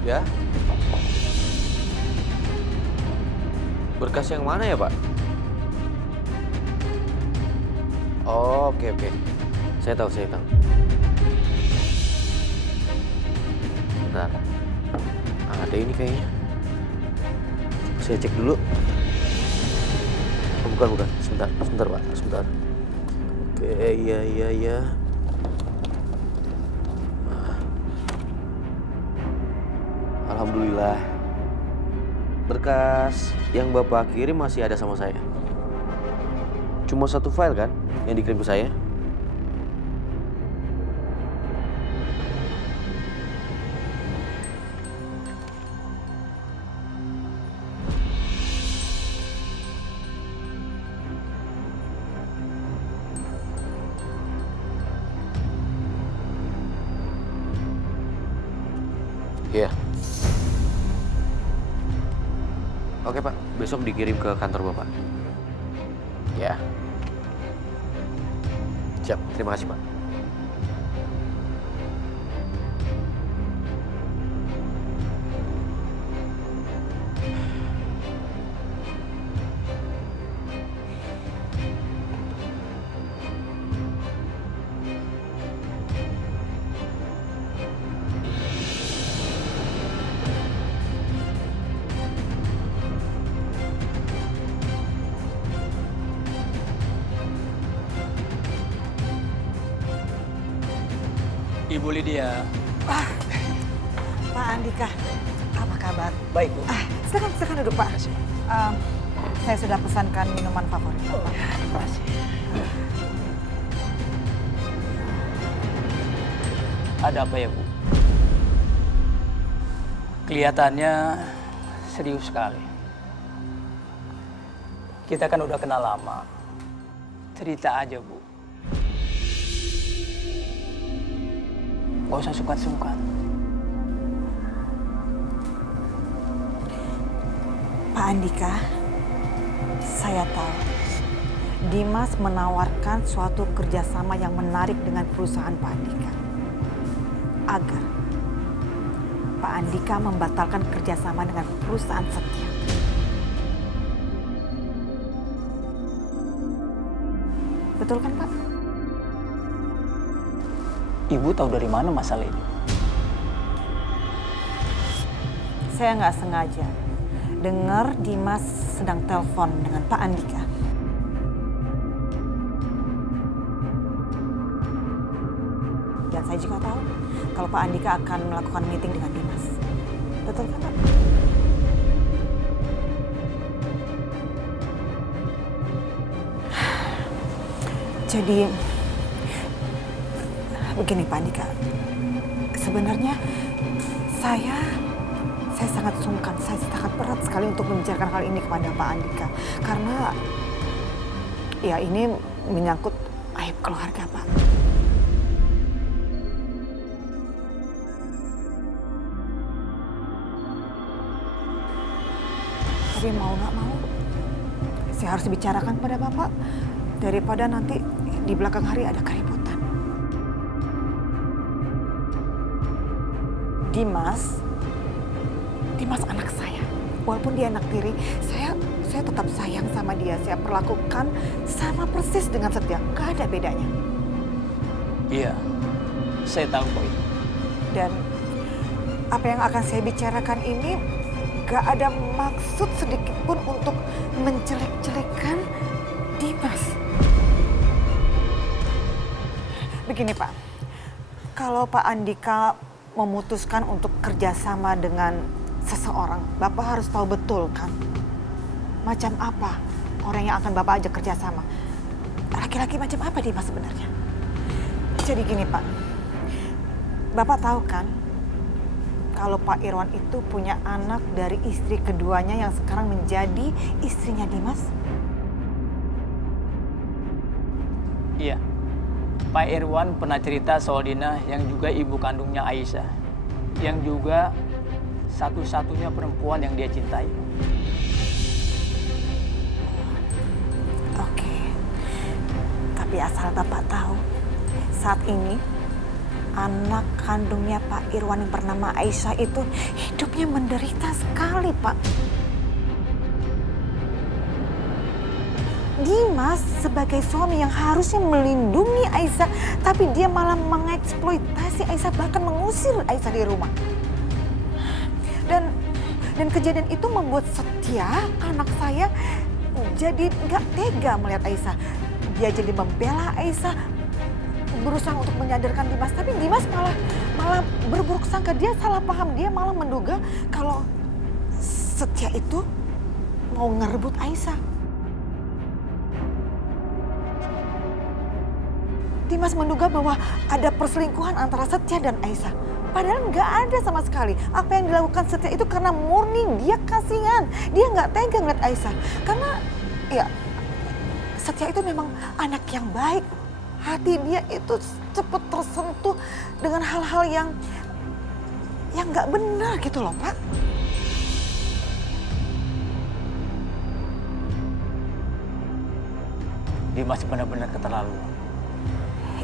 Ya. Berkas yang mana ya, Pak? Oh, oke. Saya tahu. Bentar. Ada ini kayaknya. Saya cek dulu. Oh, bukan. Sebentar, Pak. Sebentar. Oke, iya. Alhamdulillah. Berkas yang Bapak kirim masih ada sama saya. Cuma satu file kan yang dikirim ke saya? Iya. Oke Pak, besok dikirim ke kantor Bapak. Ya. Siap, terima kasih Pak. Ibu Lydia. Pak Andika, apa kabar? Baik, Bu. Silakan duduk, Pak. Saya sudah pesankan minuman favorit Bapak. Terima kasih. Ada apa ya, Bu? Kelihatannya serius sekali. Kita kan udah kenal lama. Cerita aja, Bu. Gak usah sungkan-sungkan. Pak Andika, saya tahu Dimas menawarkan suatu kerjasama yang menarik dengan perusahaan Pak Andika. Agar Pak Andika membatalkan kerjasama dengan perusahaan Setia. Betul kan, Pak? Ibu tahu dari mana masalah ini? Saya nggak sengaja dengar Dimas sedang telepon dengan Pak Andika. Dan saya juga tahu kalau Pak Andika akan melakukan meeting dengan Dimas. Betul kan, Pak? Jadi begini Pak Andika, sebenarnya saya sangat sungkan, saya sangat berat sekali untuk membicarakan hal ini kepada Pak Andika. Karena ya ini menyangkut aib keluarga, Pak. Tapi mau nggak mau, saya harus bicarakan pada Bapak daripada nanti di belakang hari ada keributan. Dimas anak saya. Walaupun dia anak tiri, saya tetap sayang sama dia. Saya perlakukan sama persis dengan Setia. Gak ada bedanya. Iya, saya tahu kok itu. Dan apa yang akan saya bicarakan ini gak ada maksud sedikit pun untuk menjelek-jelekan Dimas. Begini Pak, kalau Pak Andika memutuskan untuk kerjasama dengan seseorang, Bapak harus tahu betul kan macam apa orang yang akan Bapak ajak kerjasama. Laki-laki macam apa Dimas sebenarnya? Jadi gini Pak, Bapak tahu kan kalau Pak Irwan itu punya anak dari istri keduanya yang sekarang menjadi istrinya Dimas? Iya, Pak Irwan pernah cerita soal Dina yang juga ibu kandungnya Aisyah, yang juga satu-satunya perempuan yang dia cintai. Oke, tapi asal Bapak tahu, saat ini anak kandungnya Pak Irwan yang bernama Aisyah itu hidupnya menderita sekali, Pak. Dimas sebagai suami yang harusnya melindungi Aisyah, tapi dia malah mengeksploitasi Aisyah, bahkan mengusir Aisyah dari rumah. Dan kejadian itu membuat Setia, anak saya, jadi nggak tega melihat Aisyah. Dia jadi membela Aisyah, berusaha untuk menyadarkan Dimas, tapi Dimas malah berburuk sangka. Dia salah paham, dia malah menduga kalau Setia itu mau ngerebut Aisyah. Dimas menduga bahwa ada perselingkuhan antara Setia dan Aisyah. Padahal nggak ada sama sekali. Apa yang dilakukan Setia itu karena murni dia kasihan. Dia nggak tega ngeliat Aisyah. Karena ya Setia itu memang anak yang baik. Hati dia itu cepat tersentuh dengan hal-hal yang nggak benar gitu loh, Pak. Dimas benar-benar keterlaluan.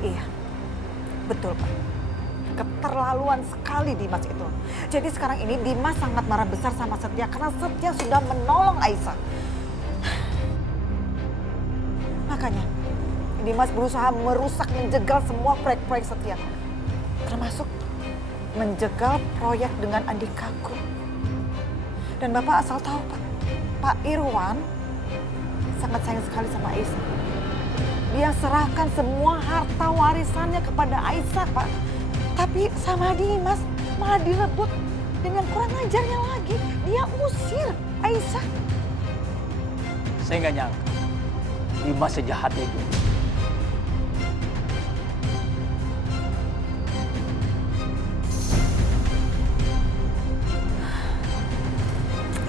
Iya, betul Pak. Keterlaluan sekali Dimas itu. Jadi sekarang ini Dimas sangat marah besar sama Setia karena Setia sudah menolong Aisyah. Makanya Dimas berusaha merusak, menjegal semua proyek-proyek Setia. Termasuk menjegal proyek dengan Andikaku. Dan Bapak asal tahu Pak Irwan sangat sayang sekali sama Aisyah. Dia serahkan semua harta warisannya kepada Aisyah, Pak. Tapi sama Dimas malah direbut. Dan yang kurang ajarnya lagi, dia usir Aisyah. Saya nggak nyangka Dimas sejahat itu.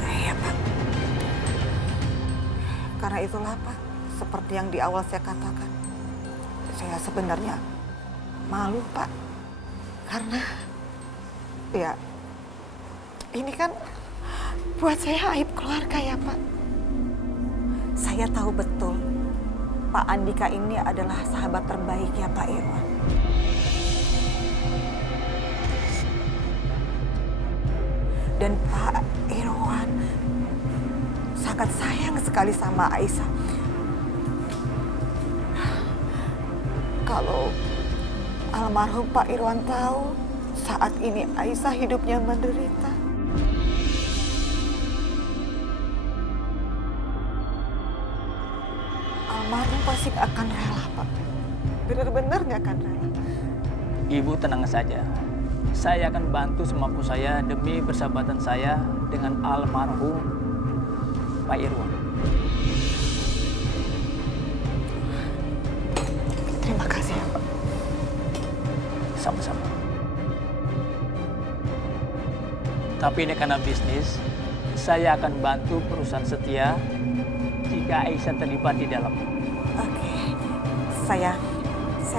Iya, Pak. Karena itulah, Pak, seperti yang di awal saya katakan, saya sebenarnya malu, Pak. Karena ya ini kan buat saya aib keluarga ya, Pak. Saya tahu betul Pak Andika ini adalah sahabat terbaiknya Pak Irwan. Dan Pak Irwan sangat sayang sekali sama Aisyah. Kalau almarhum Pak Irwan tahu saat ini Aisyah hidupnya menderita, almarhum pasti gak akan rela, Pak. Benar-benar gak akan rela. Ibu tenang saja. Saya akan bantu semampu saya demi persahabatan saya dengan almarhum Pak Irwan. Terima kasih ya, Pak. Sama-sama. Tapi ini karena bisnis, saya akan bantu perusahaan Setia jika Aisyah terlibat di dalam. Oke, saya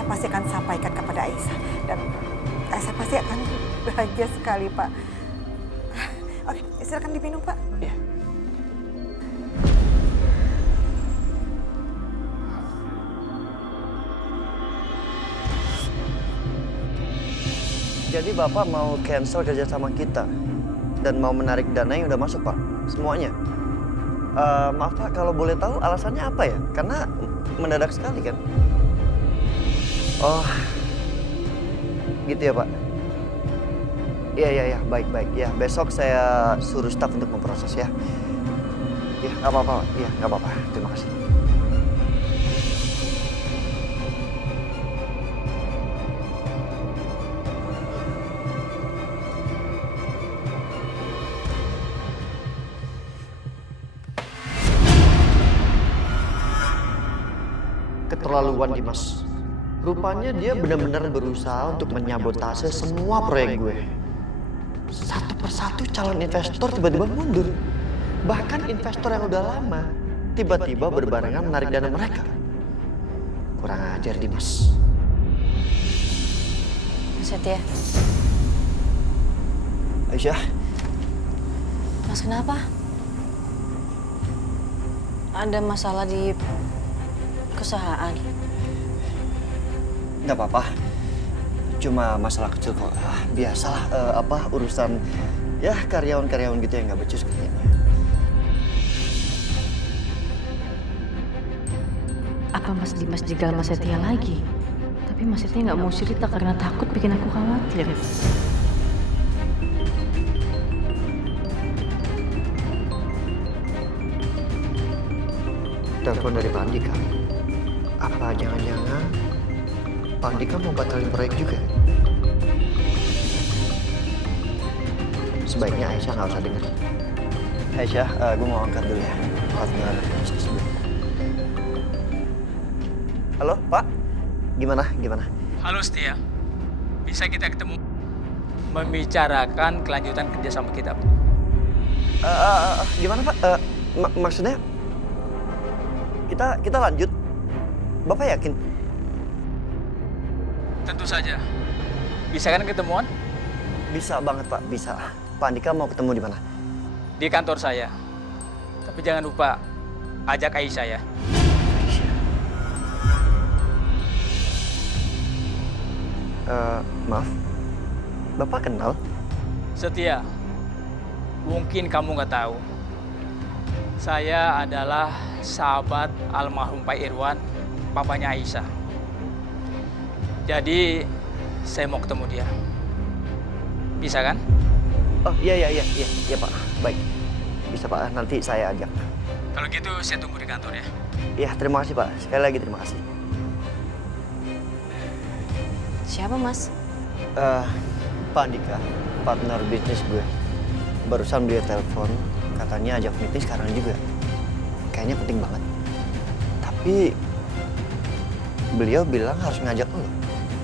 pasti akan sampaikan kepada Aisyah dan Aisyah pasti akan bahagia sekali, Pak. Oke, silakan diminum, Pak. Ya. Jadi Bapak mau cancel kerjasama kita dan mau menarik dana yang udah masuk, Pak? Semuanya? Maaf Pak, kalau boleh tahu alasannya apa ya? Karena mendadak sekali kan? Oh, gitu ya Pak? Iya, baik. Ya, besok saya suruh staf untuk memproses ya. Ya, nggak apa-apa, Pak. Iya, nggak apa-apa. Terima kasih. Keterlaluan Dimas. Rupanya dia benar-benar berusaha untuk menyabotase semua proyek gue. Satu persatu calon investor tiba-tiba mundur. Bahkan investor yang udah lama tiba-tiba berbarengan menarik dana mereka. Kurang ajar Dimas. Setia, Aisyah, Mas kenapa? Ada masalah di perusahaan? nggak apa-apa. Cuma masalah kecil kok. Biasalah urusan ya karyawan-karyawan gitu yang nggak becus kayaknya. Apa Mas Dimas jegal Mas Setia lagi? Tapi Mas Setia nggak mau cerita karena takut bikin aku khawatir. Telepon dari Pak Andika. Apa jangan-jangan Pak Andika mau batalin proyek juga? Sebaiknya Aisyah nggak usah dengar. Aisyah, gue mau angkat dulu ya. Partner bisnis gue. Halo, Pak. Gimana? Halo Setia, bisa kita ketemu membicarakan kelanjutan kerjasama kita. Gimana Pak? Maksudnya kita lanjut? Bapak yakin? Tentu saja. Bisa kan ketemuan? Bisa banget Pak, bisa. Pak Andika mau ketemu di mana? Di kantor saya. Tapi jangan lupa ajak Aisyah ya. Maaf, Bapak kenal? Setia, mungkin kamu nggak tahu. Saya adalah sahabat almarhum Pak Irwan, papanya Aisyah. Jadi, saya mau ketemu dia. Bisa kan? Oh iya Pak, baik. Bisa Pak, nanti saya ajak. Kalau gitu, saya tunggu di kantor ya. Iya, terima kasih Pak. Sekali lagi terima kasih. Siapa Mas? Pak Andika, partner bisnis gue. Barusan dia telepon, katanya ajak meeting sekarang juga. Kayaknya penting banget. Tapi beliau bilang harus ngajak lo.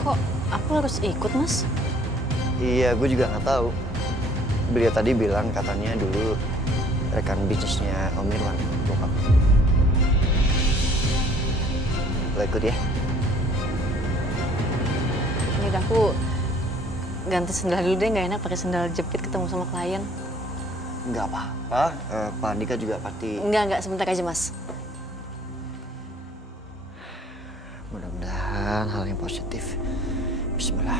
Kok aku harus ikut Mas? Iya, gue juga nggak tahu. Beliau tadi bilang katanya dulu rekan bisnisnya Om Irwan, bokap. Lo ikut ya? Ini udah aku ganti sendal dulu deh, nggak enak pakai sendal jepit ketemu sama klien. Nggak apa-apa, Pak Andika juga pasti... Enggak, sebentar aja Mas. Mudah-mudahan hal yang positif. Bismillah.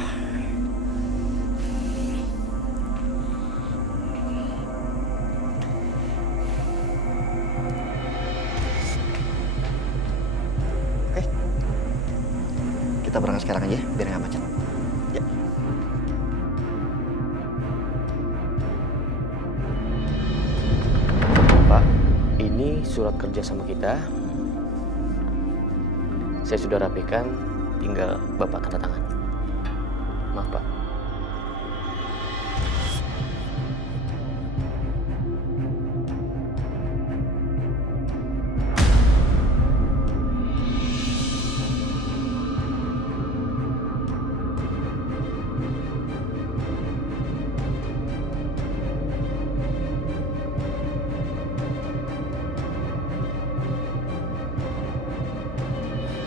Oke. Kita berangkat sekarang aja, biar nggak macet. Ya. Pak, ini surat kerja sama kita. Saya sudah rapikan, tinggal Bapak tanda tangan. Maaf, Pak.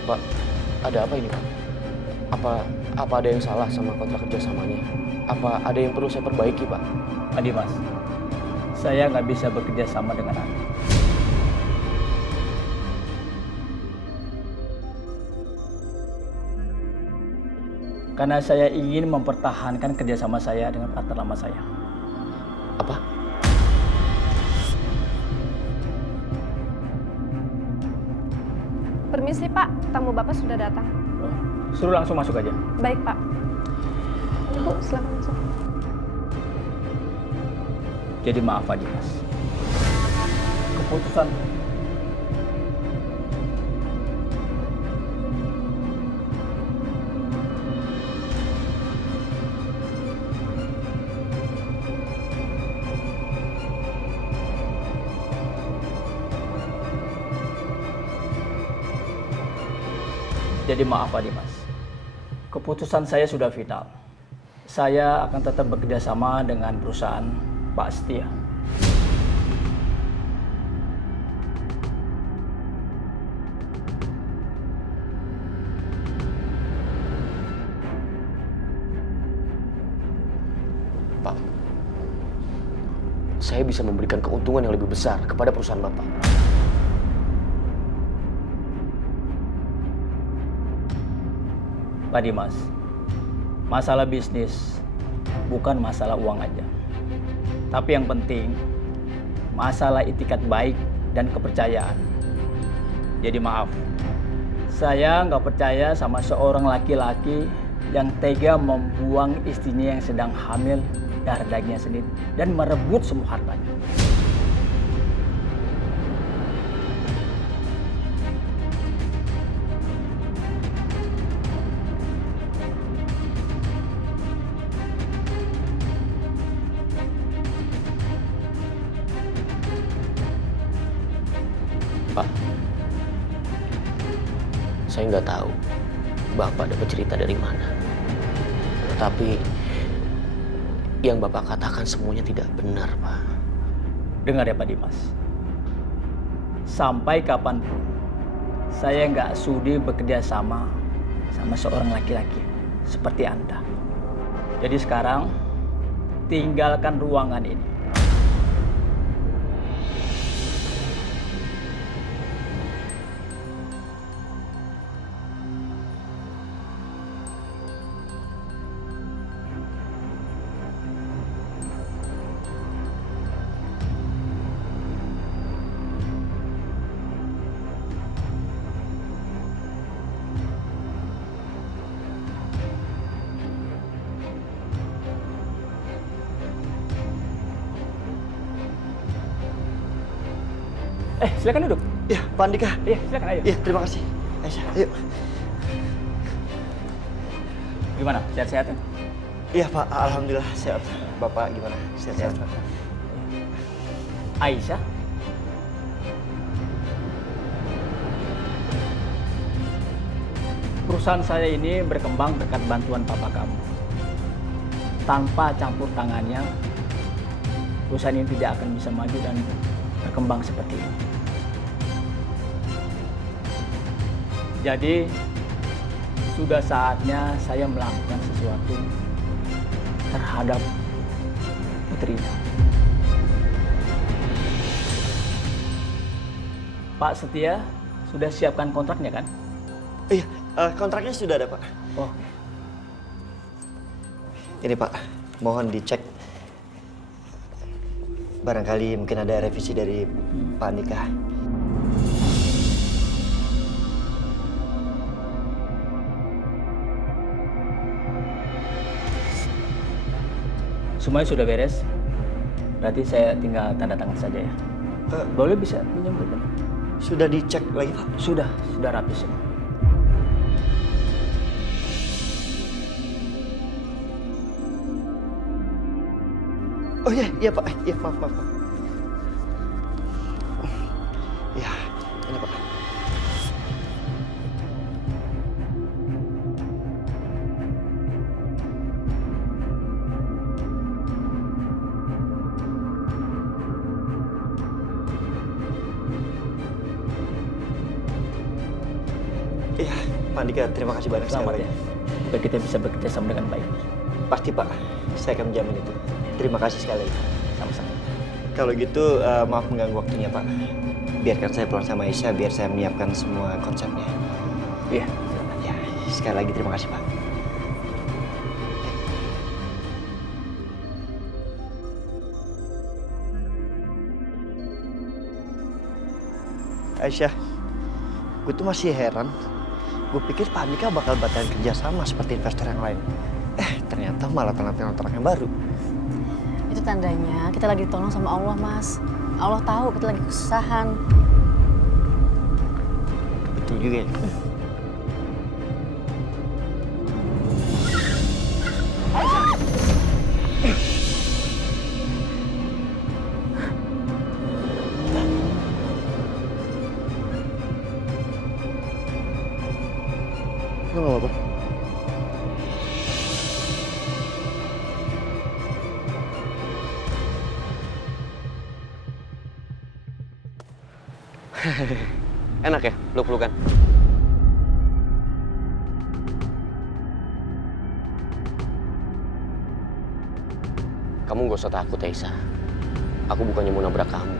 Pak, ada apa ini, Pak? Apa ada yang salah sama kontrak kerjasamanya? Apa ada yang perlu saya perbaiki, Pak? Adi Mas, saya nggak bisa bekerja sama dengan Anda. Karena saya ingin mempertahankan kerjasama saya dengan partner lama saya. Apa? Permisi Pak, tamu Bapak sudah datang. Oh, suruh langsung masuk aja. Baik Pak. Ibu, silakan masuk. Jadi maaf Pak Dimas. Keputusan Jadi maaf Pak Dimas, keputusan saya sudah final. Saya akan tetap bekerja sama dengan perusahaan Pak Setia. Pak, saya bisa memberikan keuntungan yang lebih besar kepada perusahaan Bapak. Pak Dimas, masalah bisnis bukan masalah uang aja. Tapi yang penting, masalah itikat baik dan kepercayaan. Jadi maaf, saya nggak percaya sama seorang laki-laki yang tega membuang istrinya yang sedang hamil darah dagingnya sendiri dan merebut semua hartanya. Pak, saya nggak tahu Bapak dapat cerita dari mana. Tapi yang Bapak katakan semuanya tidak benar, Pak. Dengar ya Pak Dimas, sampai kapanpun saya nggak sudi bekerja sama seorang laki-laki seperti Anda. Jadi sekarang tinggalkan ruangan ini. Silakan duduk. Iya, Pak Andika. Iya, silakan ayo. Iya, terima kasih. Aisyah, ayo. Gimana? Sehat-sehat ya? Iya, Pak. Alhamdulillah sehat. Bapak gimana? Sehat-sehat, Pak? Aisyah? Perusahaan saya ini berkembang berkat bantuan papa kamu. Tanpa campur tangannya, perusahaan ini tidak akan bisa maju dan berkembang seperti ini. Jadi, sudah saatnya saya melakukan sesuatu terhadap putrinya. Pak Setia sudah siapkan kontraknya kan? Iya, kontraknya sudah ada, Pak. Oh. Ini, Pak. Mohon dicek. Barangkali mungkin ada revisi dari Pak Andika. Semuanya sudah beres. Berarti saya tinggal tanda tangan saja ya. Boleh bisa pinjam buku? Sudah dicek lagi, Pak? Sudah rapi semua. Oh iya Pak. Iya, maaf. Iya, ini Pak. Iya, Pak Andika, terima kasih banyak. Selamat ya. Supaya kita bisa bekerja sama dengan baik. Pasti Pak, saya akan menjamin itu. Terima kasih sekali lagi. Sama-sama. Kalau gitu, maaf mengganggu waktunya Pak. Biarkan saya pulang sama Aisyah, biar saya menyiapkan semua konsepnya. Iya. Ya, sekali lagi terima kasih Pak. Aisyah, gue tuh masih heran. Gue pikir Pak Andika bakal batalin kerjasama seperti investor yang lain. Ternyata malah tanda tangan kontrak yang baru. Itu tandanya kita lagi ditolong sama Allah, Mas. Allah tahu kita lagi kesusahan. Betul juga ya. Lo gak apa-apa? Enak ya, peluk-pelukan? Kamu gak usah takut, Aisyah. Aku bukannya mau nabrak kamu.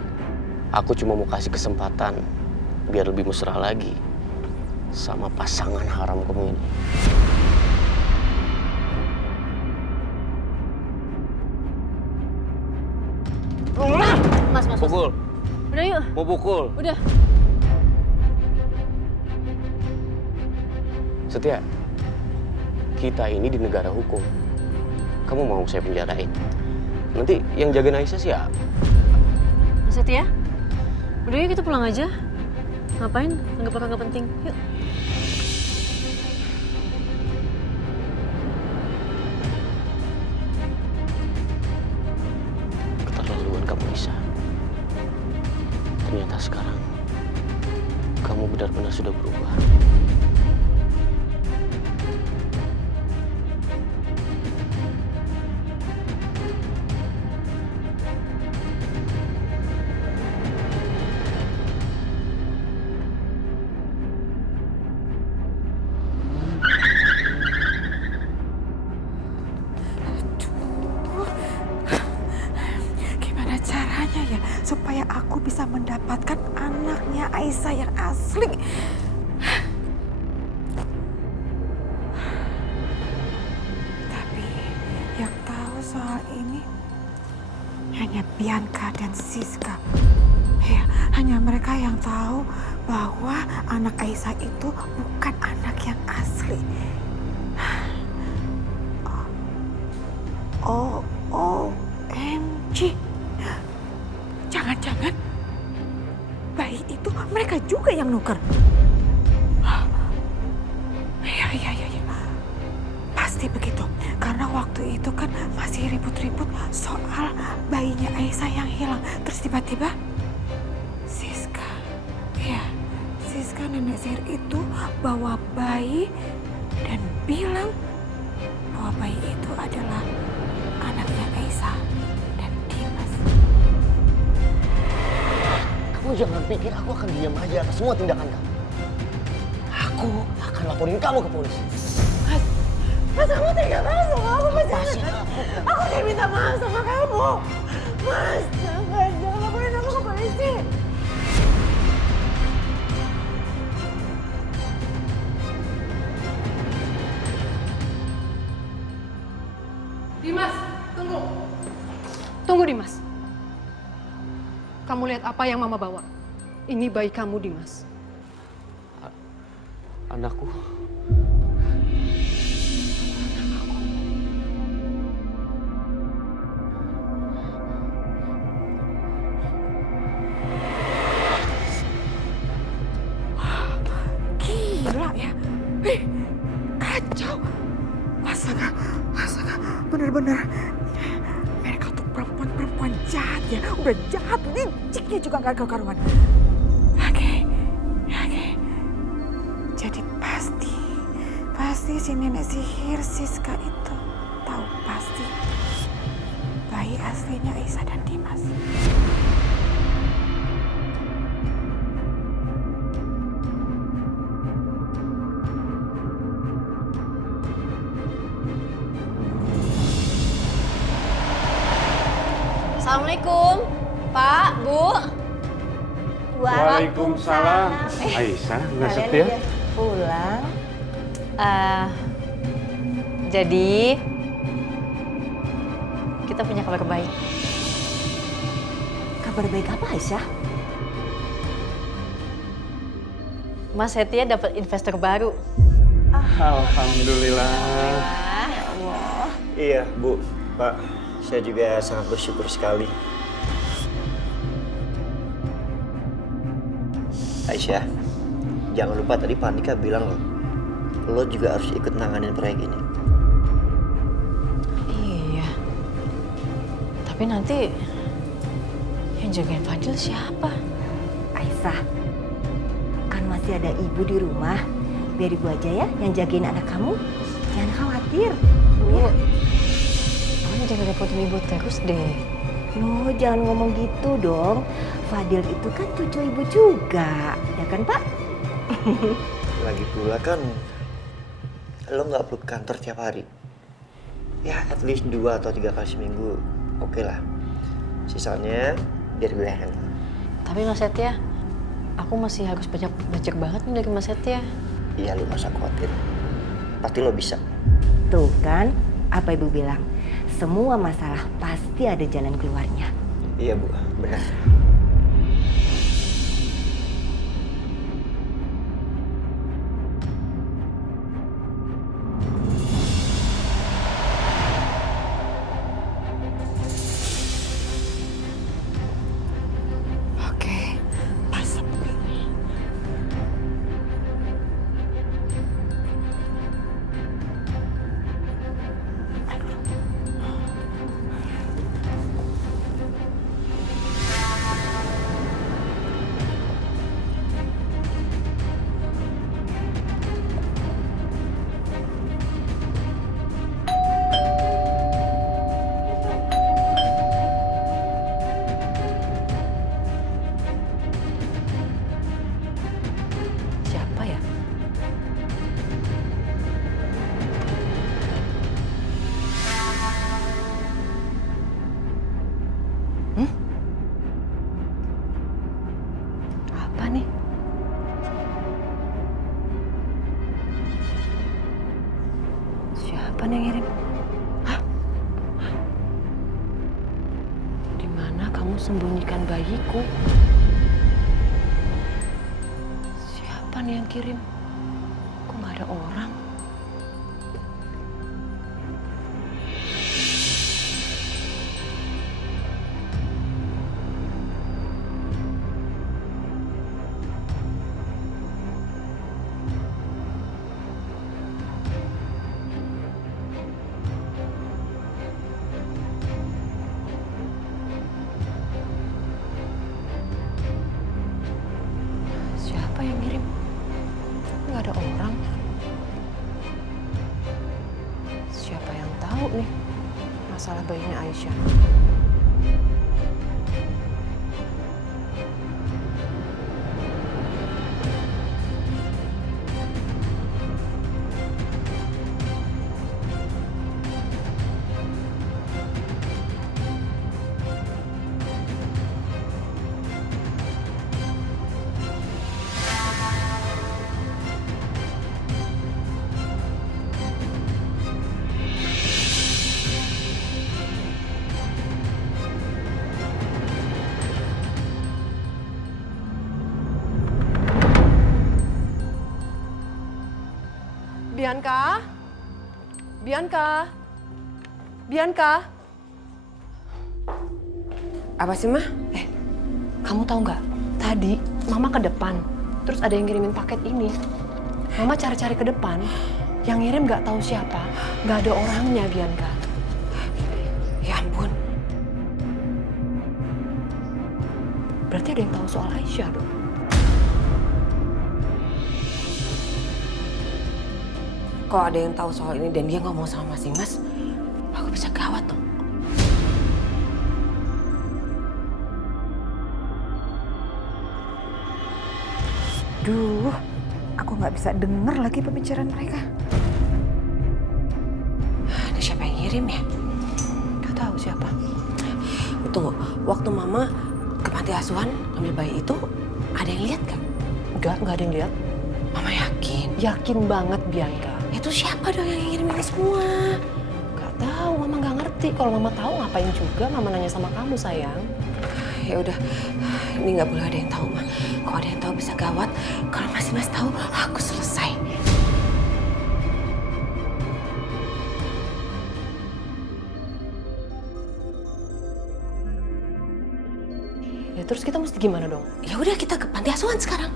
Aku cuma mau kasih kesempatan biar lebih mesra lagi sama pasangan haram kamu ini. Mas. Pukul. Udah yuk. Mau pukul. Udah. Setia, kita ini di negara hukum. Kamu mau saya penjarain? Nanti yang jaga Aisyah siapa? Mas Setia, udah yuk kita pulang aja. Ngapain? Anggap penting. Yuk. Keterlaluan kamu, Aisyah. Ternyata sekarang kamu benar-benar sudah berubah. Gimana caranya ya supaya aku bisa mendapatkan anaknya Aisyah yang asli? Tapi yang tahu soal ini hanya Bianca dan Siska. Ya, hanya mereka yang tahu bahwa anak Aisyah itu bukan anak yang asli. OMG. Jangan-jangan bayi itu mereka juga yang nuker. Iya. Pasti begitu. Karena waktu itu kan masih ribut-ribut soal bayinya Aisyah yang hilang. Terus tiba-tiba Siska nenek sihir itu bawa bayi dan bilang bahwa bayi itu adalah anaknya Aisyah dan Dimas. Kamu jangan pikir aku akan diam aja atas semua tindakan kamu. Aku akan laporin kamu ke polisi. Mas, kamu tega banget sama aku, Mas. Aku udah minta maaf sama kamu. Mas, jangan laporin aku ke polisi. Dimas, tunggu. Tunggu, Dimas. Kamu lihat apa yang Mama bawa? Ini bayi kamu, Dimas. Anakku. Gila ya. Kacau. Astaga. Bener-bener. Mereka tuh perempuan jahat ya. Udah jahat, liciknya juga gak karuan. Oke. Jadi pasti si nenek sihir Siska itu tahu pasti bayi aslinya Aisyah dan Dimas. Assalamualaikum, Pak, Bu. Waalaikumsalam. Aisyah, nggak Setia? Pulang. Jadi kita punya kabar baik. Kabar baik apa, Aisyah? Mas Setia dapat investor baru. Alhamdulillah. Iya, Bu, Pak. Saya juga sangat bersyukur sekali. Aisyah, jangan lupa tadi Pak Andika bilang lo juga harus ikut nanganin proyek ini. Iya. Tapi nanti yang jagain Fadil siapa? Aisyah, kan masih ada ibu di rumah. Biar ibu aja ya yang jagain anak kamu. Jangan khawatir. Bu, kamu jangan repotin ibu terus deh. Loh, jangan ngomong gitu dong. Fadil itu kan cucu ibu juga, ya kan Pak? Lagi pula kan lo nggak perlu ke kantor tiap hari. Ya, at least 2 atau 3 kali seminggu. Oke lah. Sisanya biar gue yang handle. Tapi Mas Setia, aku masih harus banyak belajar banget nih dari Mas Setia. Iya, lo gak usah khawatir. Pasti lo bisa. Tuh kan, apa ibu bilang? Semua masalah pasti ada jalan keluarnya. Iya, Bu. Benar. Oke, pas. Siapa ya? Apa nih? Siapa nih yang ngirim? Hah? Di mana kamu sembunyikan bayiku? Siapa nih yang kirim? Kok nggak ada orang? Siapa yang ngirim? Nggak ada orang. Siapa yang tahu nih masalah bayinya Aisyah? Bianca? Bianca? Bianca? Apa sih, Mah? Kamu tahu nggak? Tadi Mama ke depan, terus ada yang ngirimin paket ini. Mama cari-cari ke depan, yang ngirim nggak tahu siapa, nggak ada orangnya, Bianca. Ya ampun. Berarti ada yang tahu soal Aisyah dong. Kalau ada yang tahu soal ini dan dia ngomong sama Mas Dimas, aku bisa gawat dong. Duh, aku nggak bisa denger lagi pembicaraan mereka. Ini siapa yang ngirim ya? Gak tahu siapa. Tunggu, waktu Mama ke panti asuhan ambil bayi itu, ada yang lihat gak? Nggak ada yang lihat. Mama yakin? Yakin banget, Bianca. Itu siapa dong yang ngirim ini semua? Gak tahu, Mama nggak ngerti. Kalau Mama tahu ngapain juga Mama nanya sama kamu, sayang. Ya udah, ini nggak boleh ada yang tahu, Ma. Kalau ada yang tahu bisa gawat. Kalau Mas tahu, aku selesai. Ya terus kita mesti gimana dong? Ya udah, kita ke panti asuhan sekarang.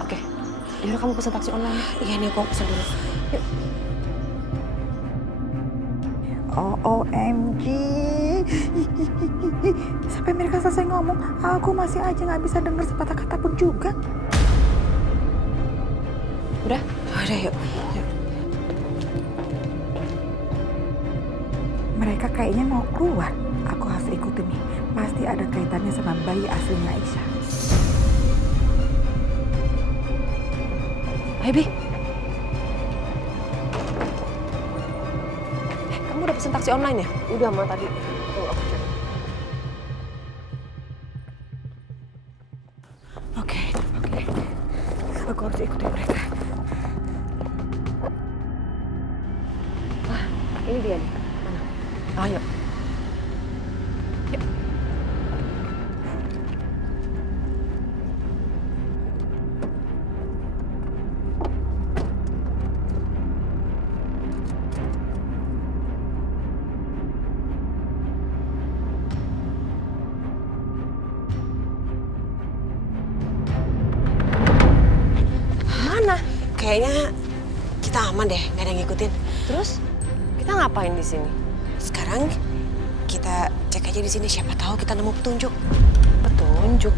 Oke. Yaudah kamu pesan taksi online. Iya nih, aku pesan dulu. Yuk. OMG. Sampai mereka selesai ngomong, aku masih aja nggak bisa dengar sepatah kata pun juga. Udah? Udah, yuk. Mereka kayaknya mau keluar. Aku harus ikutin nih. Pasti ada kaitannya sama bayi aslinya Aisyah. Ayo, Bi. Kamu udah pesen taksi online ya? Udah, Ma, tadi. Tuh, aku cek. Oke. Aku harus ikutin mereka. Ini dia nih. Mana? Ayo. Kayaknya kita aman deh, nggak ada yang ngikutin. Terus kita ngapain di sini? Sekarang kita cek aja di sini, siapa tahu kita nemu petunjuk. Petunjuk?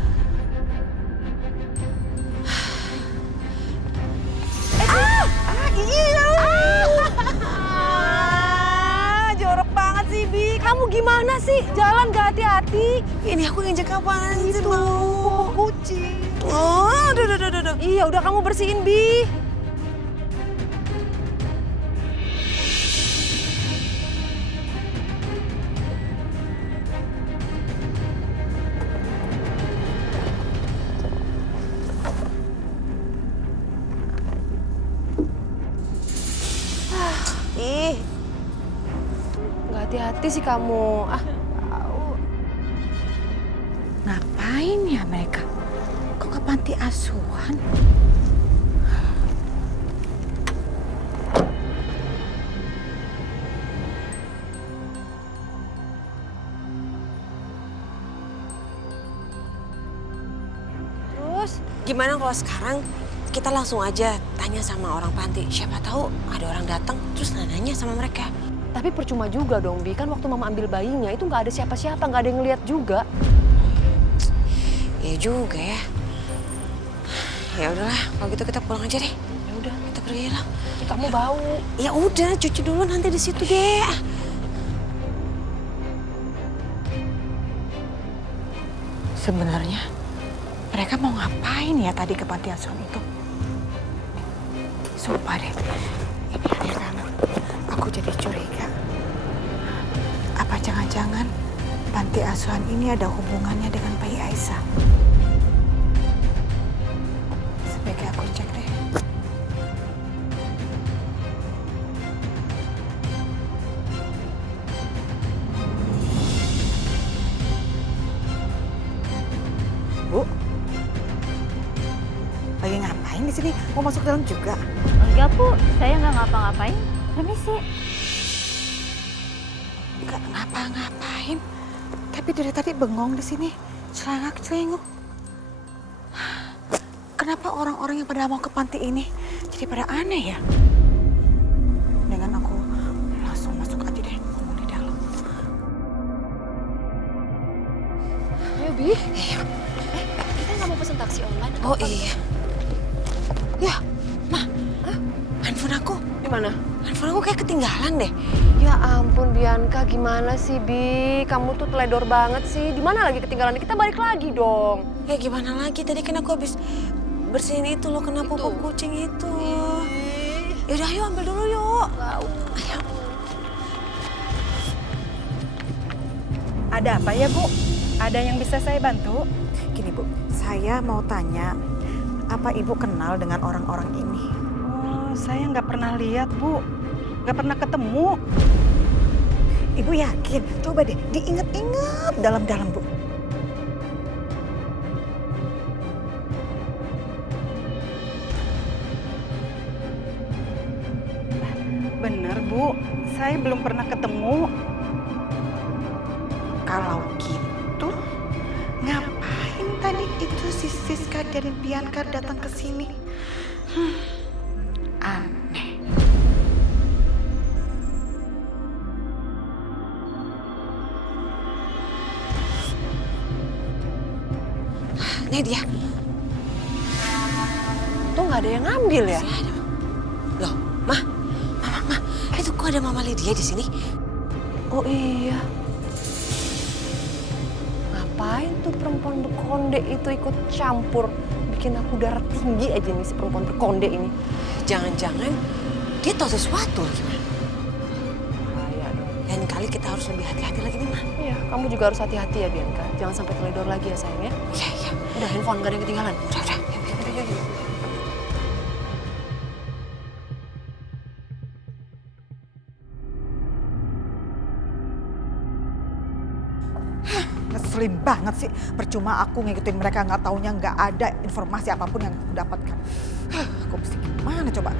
Jorok banget sih, Bi. Kamu gimana sih? Jalan gak hati-hati. Ini aku nginjek apaan sih, Itu, mau? kucing. Oh, aduh. Iya, udah kamu bersihin, Bi. Nggak hati-hati sih kamu. Ngapain ya mereka? Kok ke panti asuhan? Terus gimana kalau sekarang kita langsung aja tanya sama orang panti. Siapa tahu ada orang datang terus nanya sama mereka. Tapi percuma juga dong, Bi. Kan waktu Mama ambil bayinya itu nggak ada siapa-siapa, nggak ada yang ngeliat juga. Iya juga ya. Ya udahlah, kalau gitu kita pulang aja deh. Ya udah, kita pergi lah. Kamu bau. Ya udah, cuci dulu nanti di situ deh. Sebenarnya mereka mau ngapain ya tadi ke panti asuhan itu? Sumpah deh, ini aneh banget. Aku jadi curiga. Apa jangan-jangan panti asuhan ini ada hubungannya dengan bayi Aisyah? Sebaiknya aku cek deh. Bu, lagi ngapain di sini? Mau masuk dalam juga? Enggak, Bu. Saya nggak ngapa-ngapain. Permisi. Nggak ngapa-ngapain. Tapi dari tadi bengong di sini, celangak-celinguk. Kenapa orang-orang yang pada mau ke panti ini jadi pada aneh ya? Dengan aku langsung masuk aja deh, ngomong di dalam. Ayo, Bi. Kita nggak mau pesen taksi online. Oh iya. Ya, Ma. Handphone aku. Di mana? Handphone aku kayak ketinggalan deh. Ya ampun, Bianca, gimana sih, Bi? Kamu tuh teledor banget sih. Di mana lagi ketinggalan? Kita balik lagi dong. Ya gimana lagi? Tadi kan aku habis bersihin itu loh, kena popok kucing itu. Yaudah, ayo ambil dulu yuk. Ayo. Ada apa ya, Bu? Ada yang bisa saya bantu? Gini, Bu. Saya mau tanya, apa Ibu kenal dengan orang-orang ini? Oh, saya nggak pernah lihat, Bu. Nggak pernah ketemu. Ibu yakin? Coba deh diinget-inget dalam-dalam, Bu. Bener, Bu. Saya belum pernah ketemu. Kalau gitu, ngapain tadi itu si Siska dan Bianca datang ke sini? Aneh. Nih dia. Tuh nggak ada yang ngambil ya? Loh, Ma, itu kok ada Mama Lydia di sini? Oh iya. Ngapain tuh perempuan berkonde itu ikut campur? Bikin aku darah tinggi aja nih si perempuan berkonde ini. Jangan-jangan dia tahu sesuatu gimana? Bahaya dong. Lain kali kita harus lebih hati-hati lagi nih, Ma. Iya, kamu juga harus hati-hati ya Bianca. Jangan sampai teledor lagi ya sayang ya. Iya. Udah handphone gak ada yang ketinggalan. Udah. Yuk. Ngeselin banget sih. Percuma aku ngikutin mereka, nggak taunya nggak ada informasi apapun yang aku dapatkan. Aku mesti gimana coba?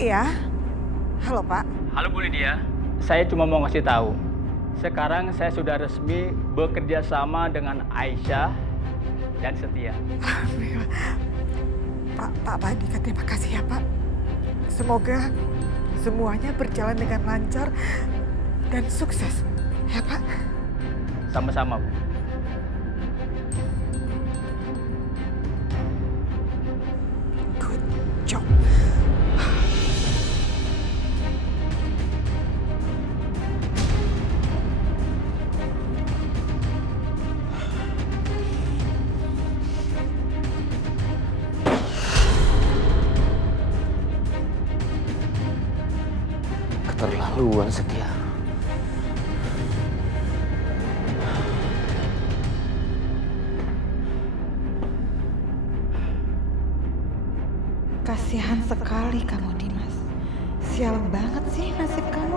Iya, halo Pak. Halo Bu Lydia, saya cuma mau ngasih tahu. Sekarang saya sudah resmi bekerja sama dengan Aisyah dan Setia. Pak Andika, terima kasih ya Pak. Semoga semuanya berjalan dengan lancar dan sukses. Ya Pak? Sama-sama Bu. Good job. Keterlaluan Setia. Kasihan sekali kamu, Dimas. Sial banget sih nasib kamu.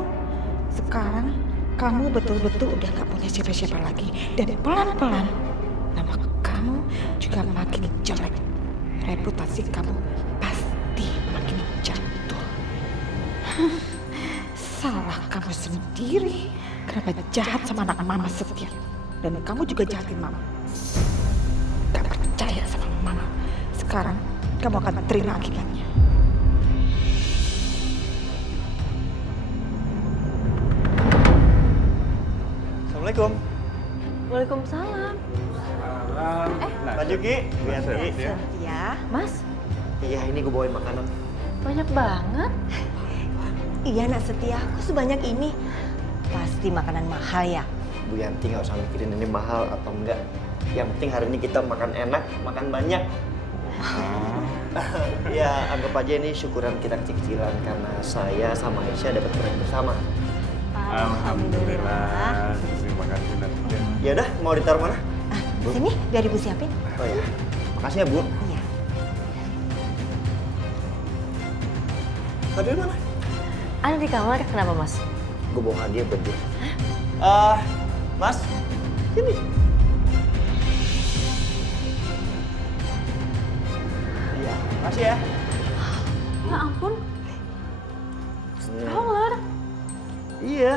Sekarang kamu betul-betul udah gak punya siapa-siapa lagi. Dan pelan-pelan nama kamu juga makin jelek. Reputasi kamu pasti makin jatuh. Salah kamu sendiri. Kenapa jahat sama anak mama Setia? Dan kamu juga jahatin mama. Gak percaya sama mama. Sekarang kamu akan terima akibatnya. Assalamualaikum. Waalaikumsalam. Lanjut Ki. Bianti. Ya, Mas, Iya, ini gue bawain makanan. banyak banget. Iya nak Setia, kok sebanyak ini? Pasti makanan mahal ya? Bu Yanti nggak usah mikirin ini mahal atau enggak. Yang penting hari ini kita makan enak, makan banyak. Ya, anggap aja ini syukuran kita kecil-kecilan karena saya sama Aisyah dapat proyek bersama. Alhamdulillah. Terima kasih Nak. Ya udah, mau ditaruh mana? Sini, biar ibu siapin. Oh ya, makasih ya Bu. Iya. Fadil mana? Ada di kamar, kenapa Mas? Gue bawa hadiah buat dia. Mas, sini. Iya, makasih ya. Ya ampun, stroller. Iya,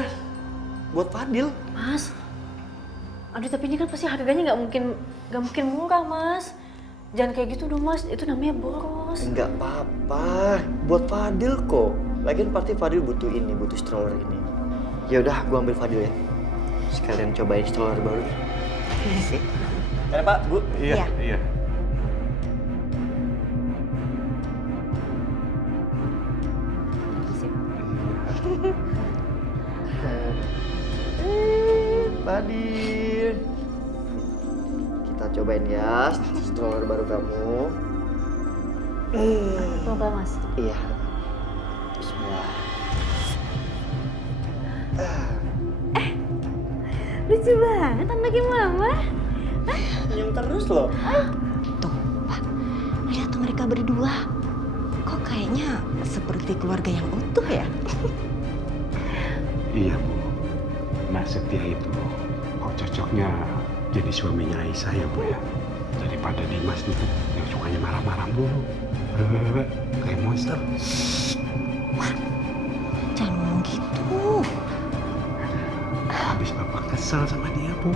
buat Fadil. Mas, aduh tapi ini kan pasti harganya nggak mungkin murah Mas. Jangan kayak gitu dong Mas, itu namanya boros. Enggak apa-apa, buat Fadil kok. Lagian pasti Fadil butuh ini, butuh stroller ini. Ya udah, gua ambil Fadil ya. Sekalian cobain stroller baru. Iya. Ada Pak, Bu? Iya. Fadil. Kita cobain ya stroller baru kamu. Coba Mas. Iya. Bismillah. Lucu banget anaknya Mama. Senyum terus loh. Tuh, Pak. Lihat tuh mereka berdua. Kok kayaknya seperti keluarga yang utuh ya? Iya Bu. Mas Setia itu kok cocoknya jadi suaminya Aisyah ya Bu ya. Daripada Dimas itu yang sukanya marah-marah mulu. Kayak monster. Jangan ngomong gitu. Habis Bapak kesel sama dia, Bu.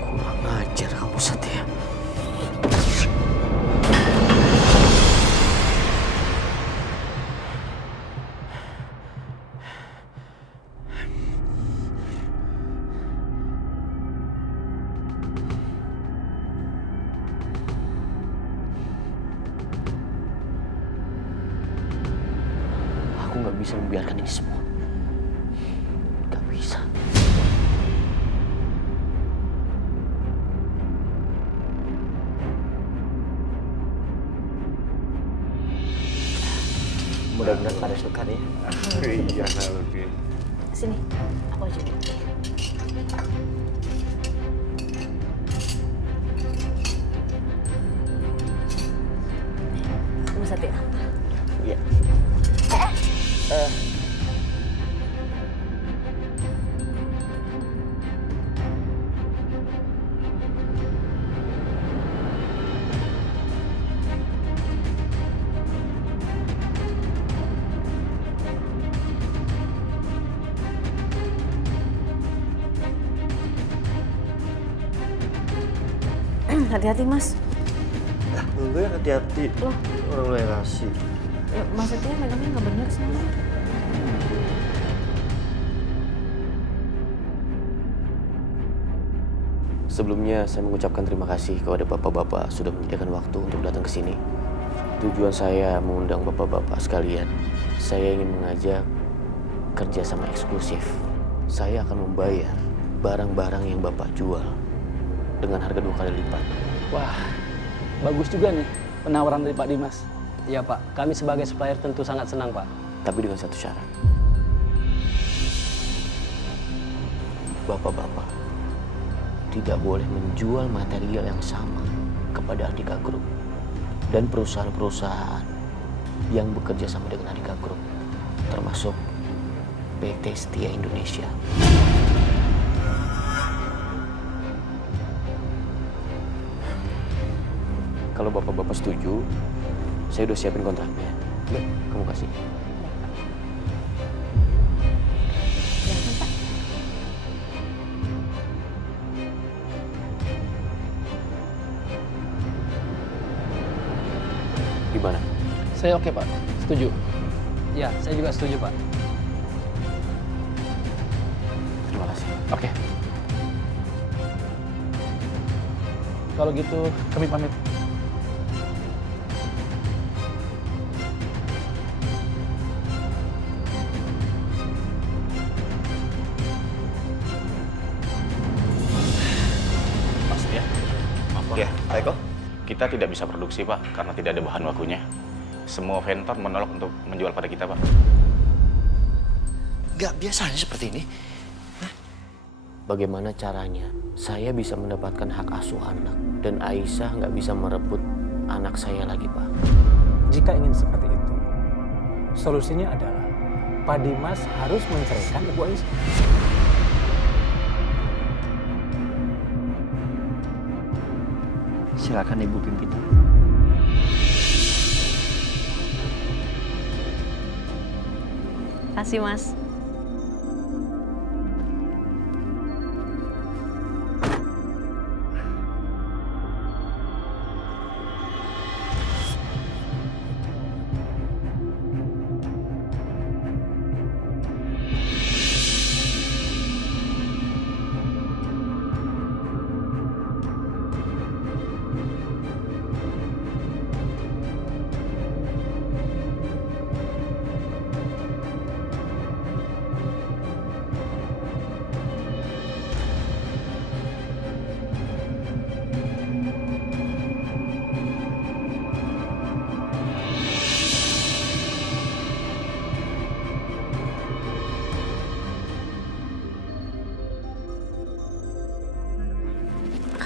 Kurang ajar kamu, Satya. Aku nggak bisa membiarkan ini semua. Nggak bisa. Mudah-mudahan pada suka ya. Iya, oke. Sini, aku aja. Mas Satya. Iya. Hati-hati Mas. Lu yang hati-hati. Loh. Orang lu yang ngasih. Ya, Mas Satya memangnya nggak benar sama. Sebelumnya saya mengucapkan terima kasih kepada bapak-bapak sudah menyediakan waktu untuk datang ke sini. Tujuan saya mengundang bapak-bapak sekalian. Saya ingin mengajak kerjasama eksklusif. Saya akan membayar barang-barang yang bapak jual dengan harga 2 kali lipat. Wah, bagus juga nih penawaran dari Pak Dimas. Iya Pak, kami sebagai supplier tentu sangat senang Pak. Tapi dengan satu syarat. Bapak-bapak tidak boleh menjual material yang sama kepada Andika Group dan perusahaan-perusahaan yang bekerja sama dengan Andika Group, termasuk PT Setia Indonesia. Kalau bapak-bapak setuju, saya udah siapin kontraknya. Nih, kamu kasih. Gimana? Saya oke Pak, setuju. Ya, saya juga setuju Pak. Terima kasih. Oke. Kalau gitu kami pamit. Mas ya, maaf Ya, Eko. Kita tidak bisa produksi Pak, karena tidak ada bahan bakunya. Semua vendor menolak untuk menjual pada kita Pak. Gak biasanya seperti ini. Bagaimana caranya saya bisa mendapatkan hak asuh anak dan Aisyah nggak bisa merebut anak saya lagi, Pak? Jika ingin seperti itu, solusinya adalah Pak Dimas harus menceraikan Ibu Aisyah. Silakan Ibu pimpinan. Kasih Mas.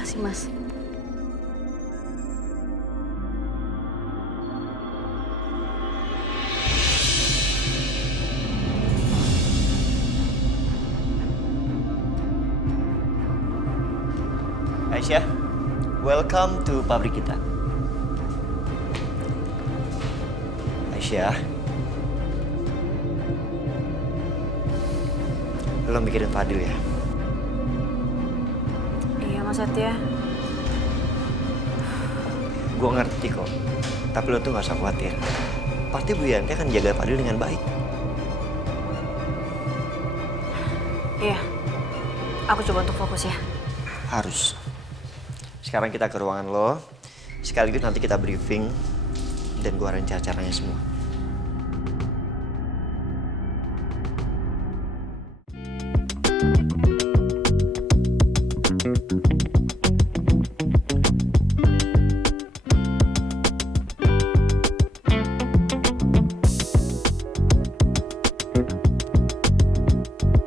Makasih, Mas. Aisyah, welcome to pabrik kita. Aisyah, lo mikirin Fadil ya? Iya, Mas Satya. Gue ngerti kok, tapi lo tuh gak usah khawatir. Pasti Bu Yanti akan jaga Fadil dengan baik. Iya, aku coba untuk fokus ya. Harus. Sekarang kita ke ruangan lo, sekaligus nanti kita briefing, dan gue rencana caranya semua.